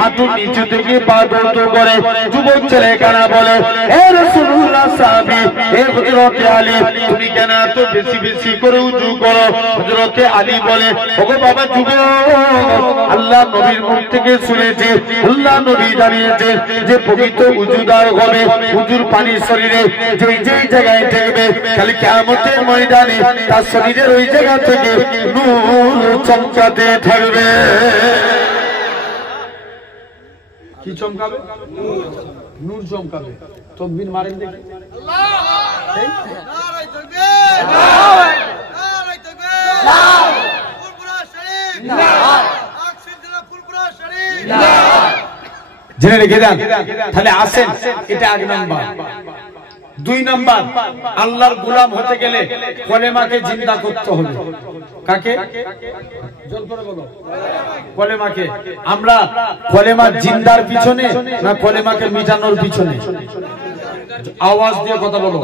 হাঁটুর নিচু থেকে পা দৌড় করে। যুবক ছেলে কানা বলে, হে রাসূলুল্লাহ সাহাবী, হে হযরত আলী, তুমি কেন এত বেশি বেশি করে উজু করো? হযরত আলী বলে, ওগো বাবা যুবক, আল্লাহ নবীর মুখ থেকে শুনেছি, আল্লাহ নবী জানিয়েছে যে পবিত্র উজুদার হবে, উজুর পানি শরীরে যেই জায়গায় ঠেকবে, খালি কিয়ামতের ময়দানে তার শরীরের ওই জায়গা থেকে নূর চমকাতে থাকবে। কি চমকাবে? নূর চমকাবে। তকবীর মারেন দেখি। জেনে রেখে দেন। তাহলে আসেন, এটা 1 নাম্বার। 2 নাম্বার, আল্লাহর গোলাম হতে গেলে কলেমাকে জিন্দা করতে হবে। কাকে? জোর করে বলো। কলেমাকে। আমরা কলেমা জিন্দার পিছনে না কলেমাকে মিটানোর পিছনে? আওয়াজ দিয়ে কথা বলো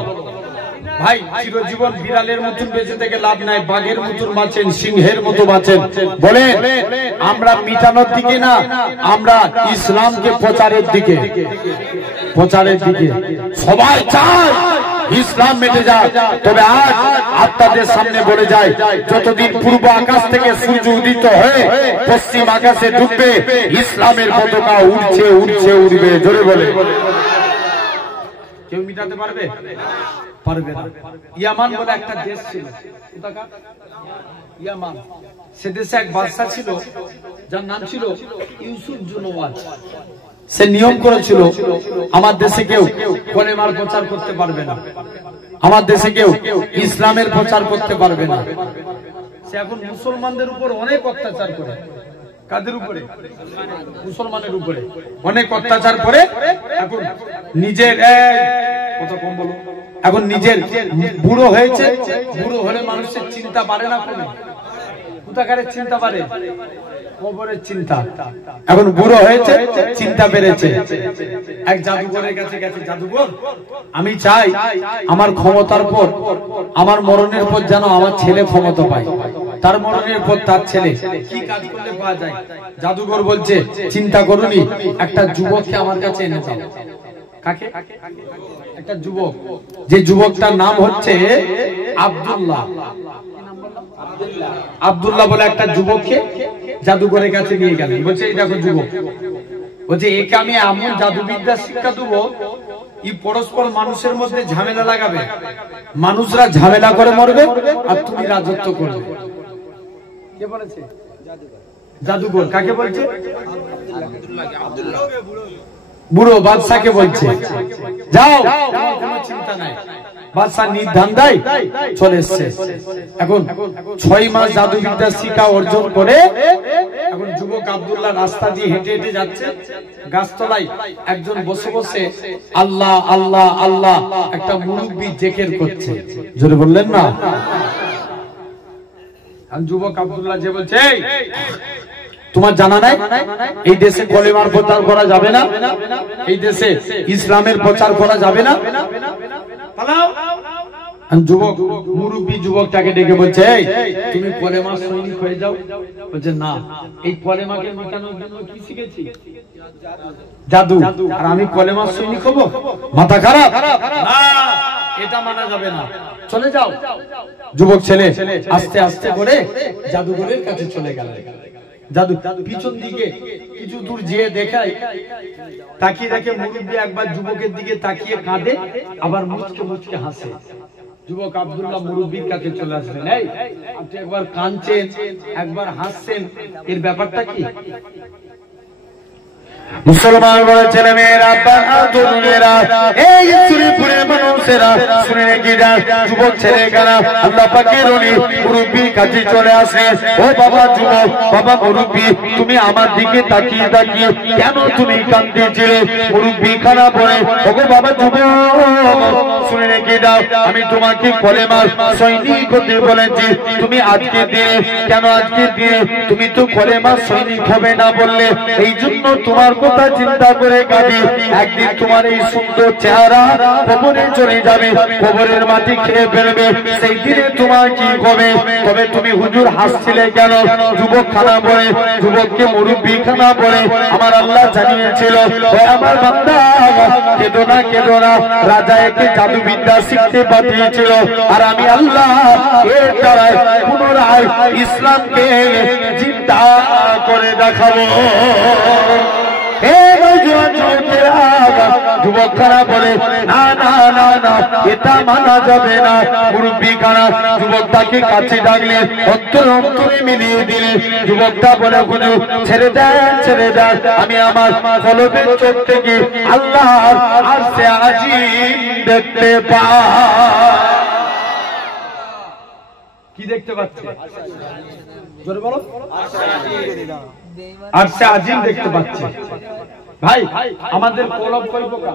ভাই। চিরজীবন বিড়ালের মতন বেঁচে থেকে লাভ নাই, বাঘের মতন বাঁচেন, সিংহের মতো বাঁচেন। বলেন, আমরা মিটানোর দিকে না, আমরা ইসলামকে প্রচারের দিকে। প্রচারের দিকে সবাই চায় ইসলাম মেটে যায়। তবে আজ আপনাদের সামনে বলে যায়, যতদিন পূর্ব আকাশ থেকে সূর্য উদিত হয়ে পশ্চিম আকাশে ডুববে, ইসলামের পতাকা উড়ছে উড়ছে উড়বে। জোরে বলে। কেউ মিটাতে পারবে? পারবে না। ইয়ামান বলে একটা দেশ ছিল, ইয়ামান। সে দেশে এক বাদশা ছিল, যার নাম ছিল ইউসুফ জুনওয়াজ। সে নিয়ম করেছিল, আমার দেশে কেউ কলেমার প্রচার করতে পারবে না, আমার দেশে কেউ ইসলামের প্রচার করতে পারবে না। সে এখন মুসলমানদের উপর অনেক অত্যাচার করে। কাদের উপরে? মুসলমানের উপরে অনেক অত্যাচার করে। এখন নিজের কত কম বলো, এখন নিজের বুড়ো হয়েছে, বুড়ো হলে মানুষের চিন্তা বাড়ে না, কোনো কোথাকারের চিন্তা বাড়ে? কবরের চিন্তা। এখন বুড়ো হয়েছে, চিন্তা বেড়েছে। এক জাদুঘরের কাছে গেছে, জাদুঘর, আমি চাই আমার ক্ষমতার পর, আমার মরণের পর যেন আমার ছেলে ক্ষমতা পায়, তার মরণের পর তার ছেলে। কি কাজ করলে পাওয়া যায়? জাদুঘর বলছে, চিন্তা করুনি, একটা যুবককে আমার কাছে এনে দাও। কাকে? একটা যুবক, যে যুবকটার নাম হচ্ছে আব্দুল্লাহ। আব্দুল্লাহ বলে একটা যুবককে জাদুঘরের কাছে নিয়ে গেলেন। বলছে, এই দেখো যুবক, বলছে একে আমি এমন জাদুবিদ্যা শিক্ষা দেবো, ই পরস্পর মানুষের মধ্যে ঝামেলা লাগাবে, মানুষরা ঝামেলা করে মরবে আর তুমি রাজত্ব করবে। কে বলেছে? জাদুঘর। কাকে বলছে? বুড়ো বাদশাকে বলছে, যাও, কোনো চিন্তা নাই। বাদশা নির্ধান্দায় চলে এসছে। এখন 6 মাস জাদুবিদ্যা শিক্ষা অর্জন করে এখন যুবক আব্দুল্লাহ রাস্তা দিয়ে হেঁটে হেঁটে যাচ্ছে, গাছতলায় একজন বসে বসে আল্লাহ আল্লাহ আল্লাহ একটা মুরব্বি জিকির করছে। জোরে বললেন না? যুবক আব্দুল্লাহ যে বলছে, তোমার জানা নাই এই দেশে কলেমার প্রচার করা যাবে না, এই দেশে ইসলামের প্রচার করা যাবে না? যুবক মুরব্বী যুবকটাকে ডেকে বলছে, তুমি কলেমার সৈনিক হয়ে যাও। বলছে না, এই কলেমাকে মেটানোর জন্য কি শিখেছি? জাদু। আর আমি কলেমা সৈনিক হবো? মাথা খারাপ না, এটা মানা যাবে না। চলে যাও। যুবক ছেলে আস্তে আস্তে করে জাদুঘরের কাছে চলে গেল। জাদু পিছন দিকে কিছু দূর যেয়ে দেখায়, তাকিয়ে দেখে মুরব্বী একবার যুবকের দিকে তাকিয়ে কাঁদে, আবার মুচকে মুচকে হাসে। যুবক আব্দুল্লাহ মুরব্বীর কাছে চলে আসলেন, এই আপনি একবার কাঁদছেন একবার হাসছেন, এর ব্যাপারটা কি? মুসলমান বলে ছেলে মেয়েরা, তরুণেরা, এই শ্রীপুরের মানুষেরা শুনে রেখে যান, যুবক ছেলে কানা আল্লাহ পাকের ওলি মুরব্বির কাছে চলে আসে। ও বাবা যুবক, বাবা মুরব্বি, তুমি আমার দিকে তাকিয়ে তাকিয়ে কেন তুমি কাঁদতেছিলে? মুরব্বি খানা বলে, ওগো বাবা যুবক, শুনে রেখে দাও, আমি তোমাকে কলেমার সৈনিক হতে বলেছি। তুমি আজকে দিনে, কেন আজকে দিনে তুমি তো কলেমার সৈনিক হবে না বললে, এই জন্য তোমার কথা চিন্তা করে কাঁদি। একদিন তোমার এই সুন্দর চেহারা কবরে চলে যাবে, কবরের মাটি খেয়ে ফেলবে, সেই দিনে তোমার কি হবে? তবে তুমি হুজুর হাসছিলে কেন? যুবক খানা বলে, যুবককে মুরব্বী খানা বলে, আমার আল্লাহ জানিয়েছিল, ও আমার বান্দা কেঁদো না কেঁদো না, রাজা একে জাদুবিদ্যা শিখতে পাঠিয়েছিল, আর আমি আল্লাহ এর দ্বারাই পুনরায় ইসলামকে জিন্দা করে দেখাবো। যুবক খানা বলে, না না না না, এটা মানা যাবে না। মুরব্বী খানা যুবকটাকে কাছে ডাকলে, অন্তর অন্তরে মিলিয়ে দিলে। যুবকটা বলে, হুজুর ছেড়ে দেন ছেড়ে দেন, আমি আমার কলবের চোখ থেকে আল্লাহ আরশে আজিম দেখতে পাই। কি দেখতে পাচ্ছে? জোরে বলো। আরশে আজিম দেখতে পাচ্ছে। ভাই আমাদের কলব কয় প্রকার?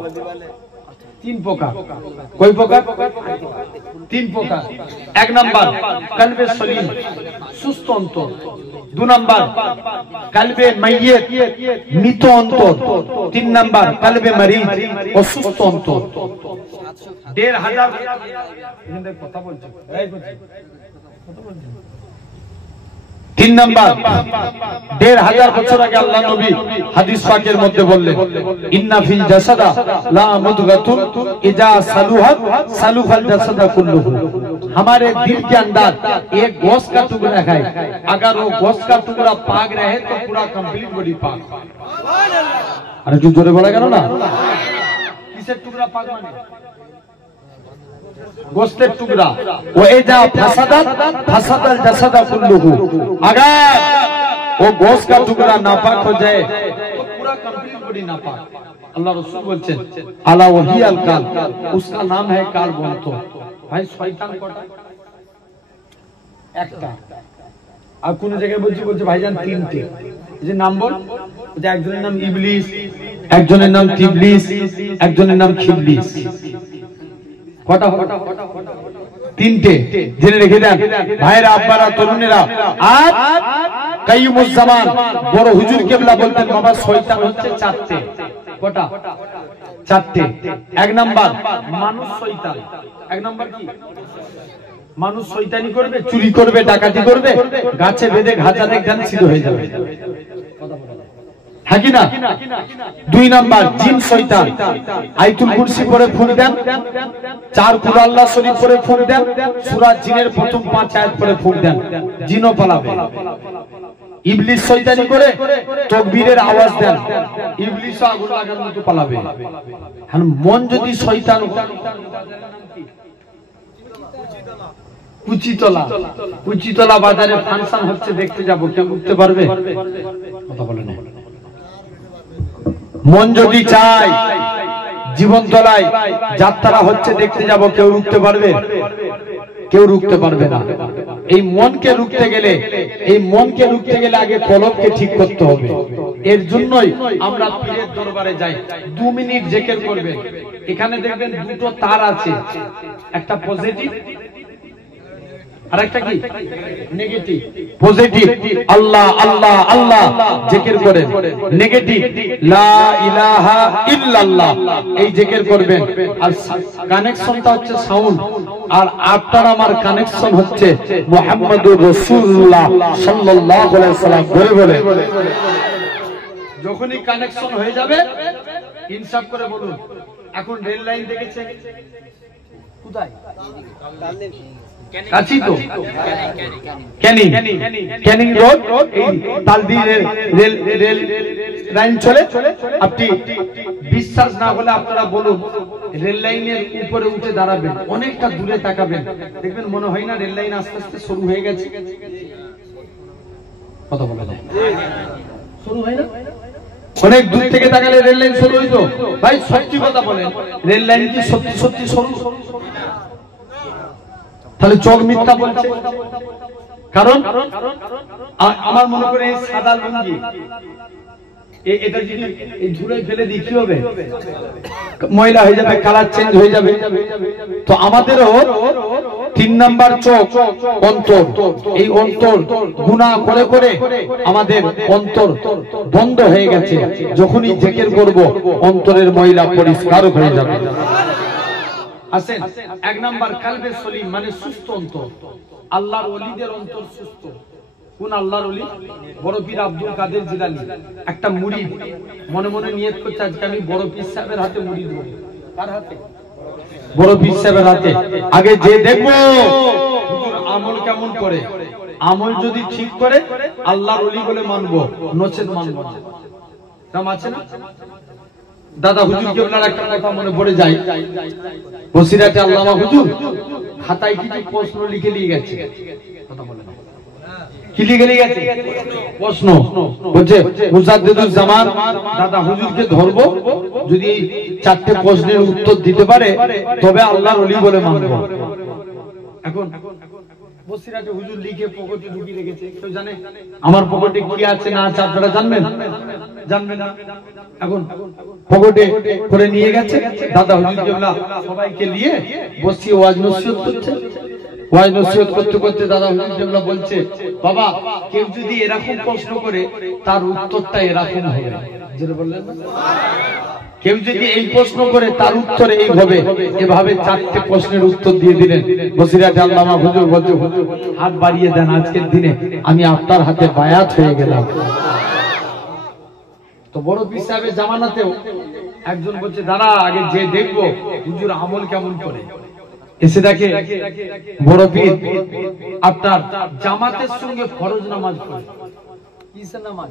3 প্রকার। কয় প্রকার? 3 প্রকার। 1 নাম্বার কলবে সলিম, সুস্থ অন্তর। 2 নাম্বার কলবে মাইয়িত, মৃত অন্তর। 3 নাম্বার কলবে মরিদ, অসুস্থ অন্তর। 1,500 কথা বলছি। 3 নাম্বার 1,500 বছর আগে আল্লাহ নবী হাদিস পাকের মধ্যে বললেন, ইন্না ফিল জাসাদা লা মুদগাতুন ইজা সালুহাত সালুহাল জাসাদা কুল্লুহু। हमारे दिल के अंदर एक गोश्त का टुकड़ा है, अगर वो गोश्त का टुकड़ा पाक रहे तो पूरा कंप्लीट बॉडी पाक। अरे जो जोरे बोला गया ना, किससे टुकड़ा पाक माने? गोश्तेर टुकड़ा। वो एजा फसादात फसादाल जसादा कुल्लुहु, अगर वो गोश्त का टुकड़ा नापाक हो जाए तो पूरा कंप्लीट बॉडी नापाक। अल्लाह रसूल बोलছেন, আলা ওহিয়াল কাল, उसका नाम है काल বলতো। ভাই শয়তান কটা? একটা। আর কোন জায়গায় বলছে ভাইজান 3টে। এই যে নাম বল, যে একজনের নাম ইবলিস, একজনের নাম তিবলিস, একজনের নাম খিবলিস। কটা? 3টে। জেনে রেখে দেন ভাইরা, আব্বারা, তরুণেরা। আর কাইয়ুমুজ জামান বড় হুজুর কেবলা বলতেন, বাবা শয়তান হচ্ছে 4টে। কটা? 4টে। 1 নাম্বার মানুষ শয়তান। 1 নাম্বার কি? মানুষ শয়তানি করবে, চুরি করবে, ডাকাতি করবে, গাছে বেঁধে ঘাচা দেখবেন সিধে হয়ে যাবে। হ্যাঁ কি না? 2 নাম্বার জিন শয়তান। আয়াতুল কুরসি পড়ে ফুঁক দেন, 4 কুল আল্লাহ শরীফ পড়ে ফুঁক দেন, সূরা জিনের প্রথম 5 আয়াত পড়ে ফুঁক দেন, জিনও পালাবে। ইবলিস শয়তানি করে তাকবীরের আওয়াজ দেন, ইবলিসও আগুন লাগার মতো পালাবে। আর মন যদি শয়তান, কুচিতলা বাজারে ফাংশন হচ্ছে, দেখতে যাব, কেউ উঠতে পারবে? কথা বলে না। মন যদি চায় জীবনতলায় যাত্রা হচ্ছে, দেখতে যাব, কেউ রুখতে পারবে? কেউ রুখতে পারবে না। এই মনকে রুখতে গেলে আগে কলবকে ঠিক করতে হবে। এর জন্যই আমরা পীরের দরবারে যাই। 2 মিনিট জিকির করবেন। এখানে দেখবেন 2টো তার আছে, একটা পজিটিভ আর একটা কি নেগেটিভ। পজিটিভ আল্লাহ আল্লাহ আল্লাহ জিকির করেন, নেগেটিভ লা ইলাহা ইল্লাল্লাহ এই জিকির করবেন। আর কানেকশনটা হচ্ছে সাউন্ড, আর আপনার আমার কানেকশন হচ্ছে মুহাম্মাদুর রাসূলুল্লাহ সাল্লাল্লাহু আলাইহি ওয়াসাল্লাম। বলে বলে যখনই কানেকশন হয়ে যাবে ইনসাফ করে বলুন, এখন রেল লাইন দেখেছে কোথায়? কাছি তো ক্যানিং ক্যানিং রোড, এই তালদি রেল লাইন চলে। আপনি বিশ্বাস না হলে আপনারা বলুন, রেল লাইনের উপরে উঠে দাঁড়াবেন, অনেকটা দূরে তাকাবেন, দেখবেন মনে হয় না রেল লাইন আস্তে আস্তে শুরু হয়ে গেছে। কথা বলা যায় শুরু হয় না? অনেক দূর থেকে তাকালে রেল লাইন শুরু হইতো। ভাই সত্যি কথা বলেন, রেল লাইন কি সত্যি সত্যি শুরু? তাহলে চোখ মিথ্যা বলছে। কারণ আমার মনে করে এই সাদা লুঙ্গি এটা যদি এই ঝুড়ে ফেলে দিই কি হবে? ময়লা হয়ে যাবে, কালার চেঞ্জ হয়ে যাবে। তো আমাদেরও 3 নাম্বার চোখ অন্তর, এই অন্তর গুনাহ করে করে আমাদের অন্তর বন্ধ হয়ে গেছে। যখনই জিকির করব অন্তরের ময়লা পরিষ্কার হয়ে যাবে। আসেন 1 নাম্বার কালবে সলিম, মানে সুস্থ অন্তর। আল্লাহর ওলিদের অন্তর সুস্থ। কোন আল্লাহর ওলি? বড় পীর আব্দুল কাদের জিলানী। একটা মুরিদ মনে মনে নিয়ত করছে, আজকে আমি বড় পীর সাহেবের হাতে মুরিদ হব। কার হাতে? বড় পীর সাহেবের হাতে। আগে যে দেখবো হুজুর আমল কেমন করে, আমল যদি ঠিক করে আল্লাহর ওলি বলে মানবো, নচেত মানবো না। নাম আছে না? দাদা হুজুর কেবলার একটা কথা মনে পড়ে যায়। বসিরাতে আল্লামা হুজুর খাতায় কিছু প্রশ্ন লিখে নিয়ে গেছে। কথা বলে না, কি লিখে নিয়ে গেছে? প্রশ্ন। বলছে মুজাদ্দিদুল জামান দাদা হুজুরকে ধরবো, যদি এই 4টে প্রশ্নের উত্তর দিতে পারে তবে আল্লাহর ওলি বলে মানবো। এখন বসিরাতে হুজুর লিখে পকেটে ঢুকিয়ে রেখেছে। কেউ জানে আমার পকেটে কি আছে না আছে? আপনারা জানবেন? জানবেন না। এখন পকেটে করে নিয়ে গেছে। দাদা হুজুর কেবলা সবাইকে নিয়ে বসিয়ে ওয়াজ নসিহত করছে। ওয়াজ নসিহত করতে করতে দাদা হুজুর কেবলা বলছে, বাবা কেউ যদি এরকম প্রশ্ন করে তার উত্তরটা এরকম হবে। যেটা বললেন না, কেউ যদি এই প্রশ্ন করে তার উত্তর এই হবে। এভাবে 4টে প্রশ্নের উত্তর দিয়ে দিলেন। বসিরাতে আল্লামা হুজুর বলছে, হুজুর হাত বাড়িয়ে দেন, আজকের দিনে আমি আপনার হাতে বায়াত হয়ে গেলাম। তো বড় পীর সাহেবের জামানাতেও একজন বলছে, দাঁড়া আগে যে দেখবো হুজুর আমল কেমন করে। এসে দেখে বড় পীর আপনার জামাতের সঙ্গে ফরজ নামাজ পড়ে। কিসের নামাজ?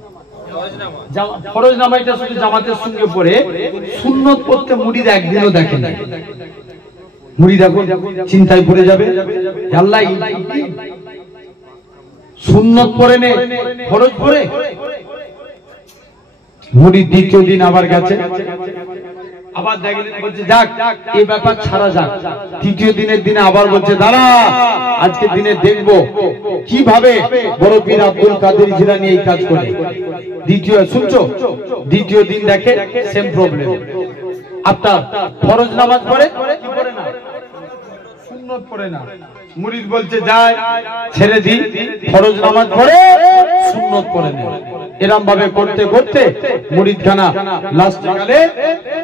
ফরজ নামাজটা শুধু জামাতের সঙ্গে পড়ে, সুন্নত পড়তে মুরিদ একদিনও দেখে না। মুরিদ এখন চিন্তায় পড়ে যাবে, আল্লাহ সুন্নত পড়ে নে, ফরজ পড়ে। মুরিদ দ্বিতীয় দিন আবার গেছে, আবার দেখলেন, বলছে যাক এই ব্যাপার ছাড়া যাক। তৃতীয় দিনের দিনে আবার বলছে, দাঁড়া আজকে দিনে দেখবো কিভাবে বড় পীর আব্দুল কাদের জিলানী এই কাজ করে। দ্বিতীয় দিন দেখে সেম প্রবলেম। আপনার ফরজ নামাজ পড়ে কি পড়ে না, সুন্নত পড়ে না। মুরিদ বলছে যায় ছেড়ে দি, ফরজ নামাজ পড়ে সুন্নত পড়ে না। এরকম ভাবে করতে করতে মুরিদ খানা লাস্টে গেলে,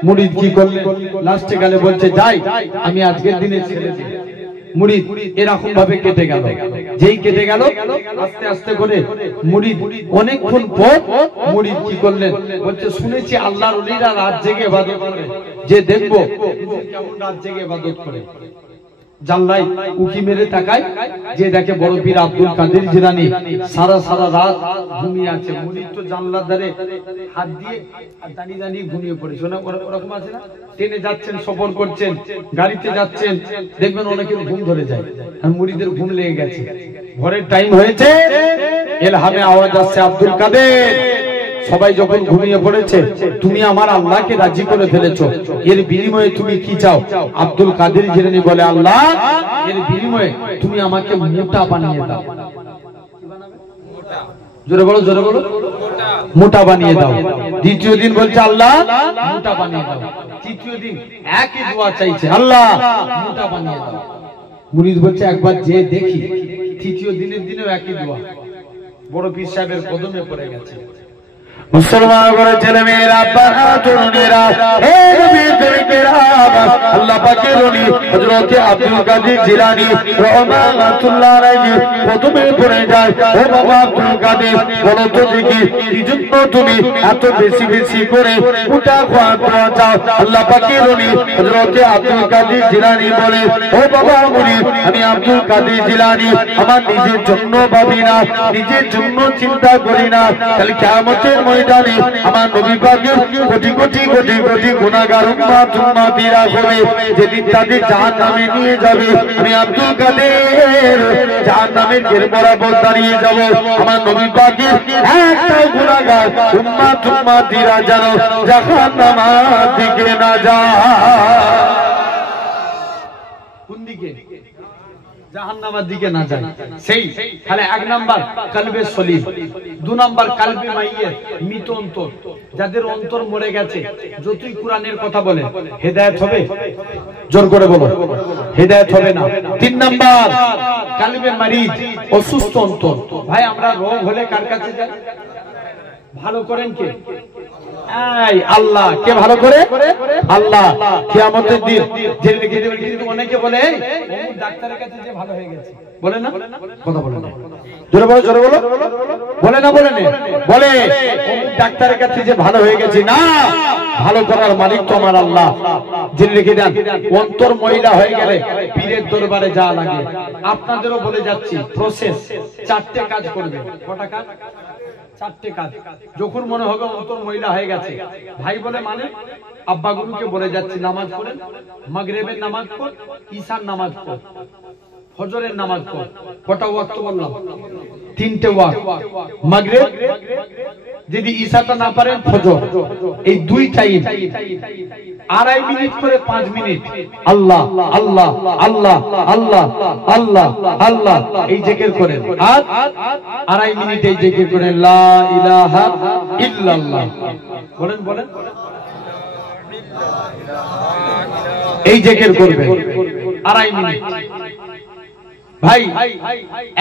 মুরিদ কি করলে লাস্টে গেলে বলছে যাই আমি আজকের দিনে ছেড়ে দিই। মুরিদ এরকম ভাবে কেটে গেল। যেই কেটে গেল আস্তে আস্তে করে মুরিদ অনেকক্ষণ পর মুরিদ কি করলেন, বলছে শুনেছি আল্লাহর ওলিরা রাত জেগে ইবাদত করে, যে দেখবো কেমন রাত জেগে ইবাদত করে। জানলাই উকি মেরে তাকায়, যে দেখে বড় পীর আব্দুল কাদের জিলানী সারা রাত ঘুমিয়ে আছে। মুরিদ তো জানলার ধারে হাত দিয়ে আর দাঁড়িয়ে দাঁড়িয়ে ঘুমিয়ে পড়েছে। ওরকম আছে না, ট্রেনে যাচ্ছেন, সফর করছেন, গাড়িতে যাচ্ছেন, দেখবেন অনেকের ঘুম ধরে যায়, আর মুরিদের ঘুম লেগে গেছে। ঘরের টাইম হয়েছে, এলহামে আওয়াজ আসছে, আব্দুল কাদের সবাই যখন ঘুমিয়ে পড়েছে, তুমি আমার আল্লাহকে রাজি করে ফেলেছো, এর বিনিময়ে তুমি কি চাও? আব্দুল কাদের জিলানী বলে, আল্লাহ এর বিনিময়ে তুমি আমাকে মোটা বানিয়ে দাও। জোরে বলো, জোরে বলো, মোটা বানিয়ে দাও। দ্বিতীয় দিন বলছে আল্লাহ মোটা বানিয়ে দাও। তৃতীয় দিন একই দোয়া চাইছে, আল্লাহ মোটা বানিয়ে দাও। মুরিদ বলছে একবার যে দেখি। তৃতীয় দিনের দিনেও একই দোয়া। বড় পীর সাহেবের কদমে পড়ে গেছে। মুসলমান করে ছেলে মেয়েরা, তরুণেরা, আল্লাহ পাকের ওলি হযরত আব্দুল কাদের জিলানী রাহমাতুল্লাহ আলাইহি প্রথমে পড়ে যায়, ও বাবা আব্দুল কাদের বলো তো দেখি কি জন্য তুমি এত বেশি বেশি করে উঠা খাওয়া দোয়া চাও? আল্লাহ পাকের ওলি হযরত আব্দুল কাদের জিলানী বলে, ও বাবা মুরিদ, আমি আব্দুল কাদের জিলানী আমার নিজের জন্য ভাবি না, নিজের জন্য চিন্তা করি না। কাল কিয়ামতের ময়দানে আমার নবী পাকের কোটি কোটি কোটি কোটি গুনাহগার উম্মতীরা হবে, যেদিন তাদের জাহান্নামে নিয়ে যাবে, আমি আব্দুল কাদের জাহান্নামের গেট বরাবর দাঁড়িয়ে যাব। আমার নবী পাকের একটা গুনাহগার উম্মতীরা যেন জাহান্নামের দিকে না যায়। কোন দিকে? জাহান্নামের দিকে না যায়। সেই তাহলে এক নাম্বার কলবে সলিম, দুই নাম্বার কলবে মাইয়িত, মৃত অন্তর, যাদের অন্তর মরে গেছে, যতই কোরআনের কথা বলে হেদায়েত হবে? জোর করে বলো, হেদায়েত হবে না। তিন নাম্বার কলবে মারিদ, অসুস্থ অন্তর। ভাই আমরা রোগ হলে কার কাছে যাই? ভালো করেন কে? আল্লাহ। কে ভালো করে? আল্লাহ। কিয়ামতের দিন কিন্তু অনেকে বলে ডাক্তারের কাছে যে ভালো হয়ে গেছে, বলে না? কথা বলে না, জোরে বলো, জোরে বলো। বলে না? বলে না? বলে ডাক্তারের কাছে যে ভালো হয়ে গেছে। না, ভালো করার মালিক তো আমার আল্লাহ। জেনে রেখে দেন, অন্তর ময়লা হয়ে গেলে পীরের দরবারে যা লাগে। আপনাদেরও বলে যাচ্ছি, প্রসেস 4টে কাজ করবে। কটা কাজ? 4টে কাজ। যখন মনে হবে অন্তর মহিলা হয়ে গেছে, ভাই বলে মানে আব্বা গুরুকে বলে যাচ্ছি, নামাজ পড়েন, মাগরিবের নামাজ পড়, ঈশার নামাজ পড়, ফজরের নামাজ পড়। কটা ওয়াক্ত বললাম? 3টে ওয়াক্ত। মাগরিব যদি ঈশাটা না পারেন, ফজর, এই 2 টাইম 2.5 মিনিট করে 5 মিনিট আল্লাহ আল্লাহ আল্লাহ আল্লাহ আল্লাহ আল্লাহ এই জিকির করেন। আর 2.5 মিনিট এই জিকির করেন, লা ইলাহা ইল্লাল্লাহ। বলেন বলেন, এই জিকির করবেন 2.5 মিনিট। ভাই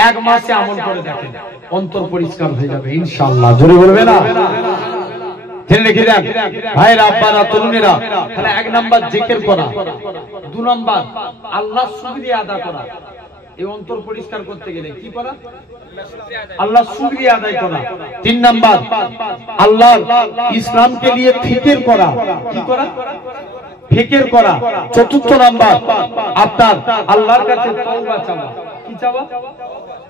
1 মাসে আমল করে দেখেন, অন্তর পরিষ্কার হয়ে যাবে ইনশাআল্লাহ। জোরে বলবে না? জেনে রেখে দেন ভাইরা, আব্বারা, তরুণীরা। তাহলে 1 নাম্বার জিকির করা, 2 নাম্বার আল্লাহর শুকরিয়া আদা করা। এই অন্তর পরিষ্কার করতে গেলে কি করা? আল্লাহর শুকরিয়া আদায় করা। 3 নাম্বার আল্লাহর ইসলামকে নিয়ে ফিকির করা। কি করা? ফিকির করা। 4র্থ নাম্বার আপনার আল্লাহর কাছে তওবা চাওয়া। কি চাওয়া?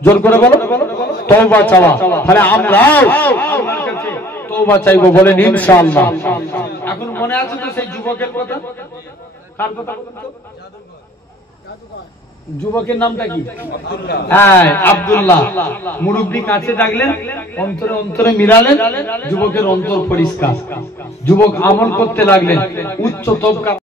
জোর করে বলো, তওবা চাওয়া। তাহলে আমরাও আল্লাহর কাছে তওবা চাইবো, বলেন ইনশাআল্লাহ। এখন মনে আছে তো সেই যুবকের কথা? কার কথা? যুবকের নামটা কি? হ্যাঁ, আব্দুল্লাহ। মুরব্বি কাছে ডাকলেন, অন্তরে অন্তরে মিলালেন, যুবকের অন্তর পরিষ্কার। যুবক আমল করতে লাগলেন, উচ্চ তবকা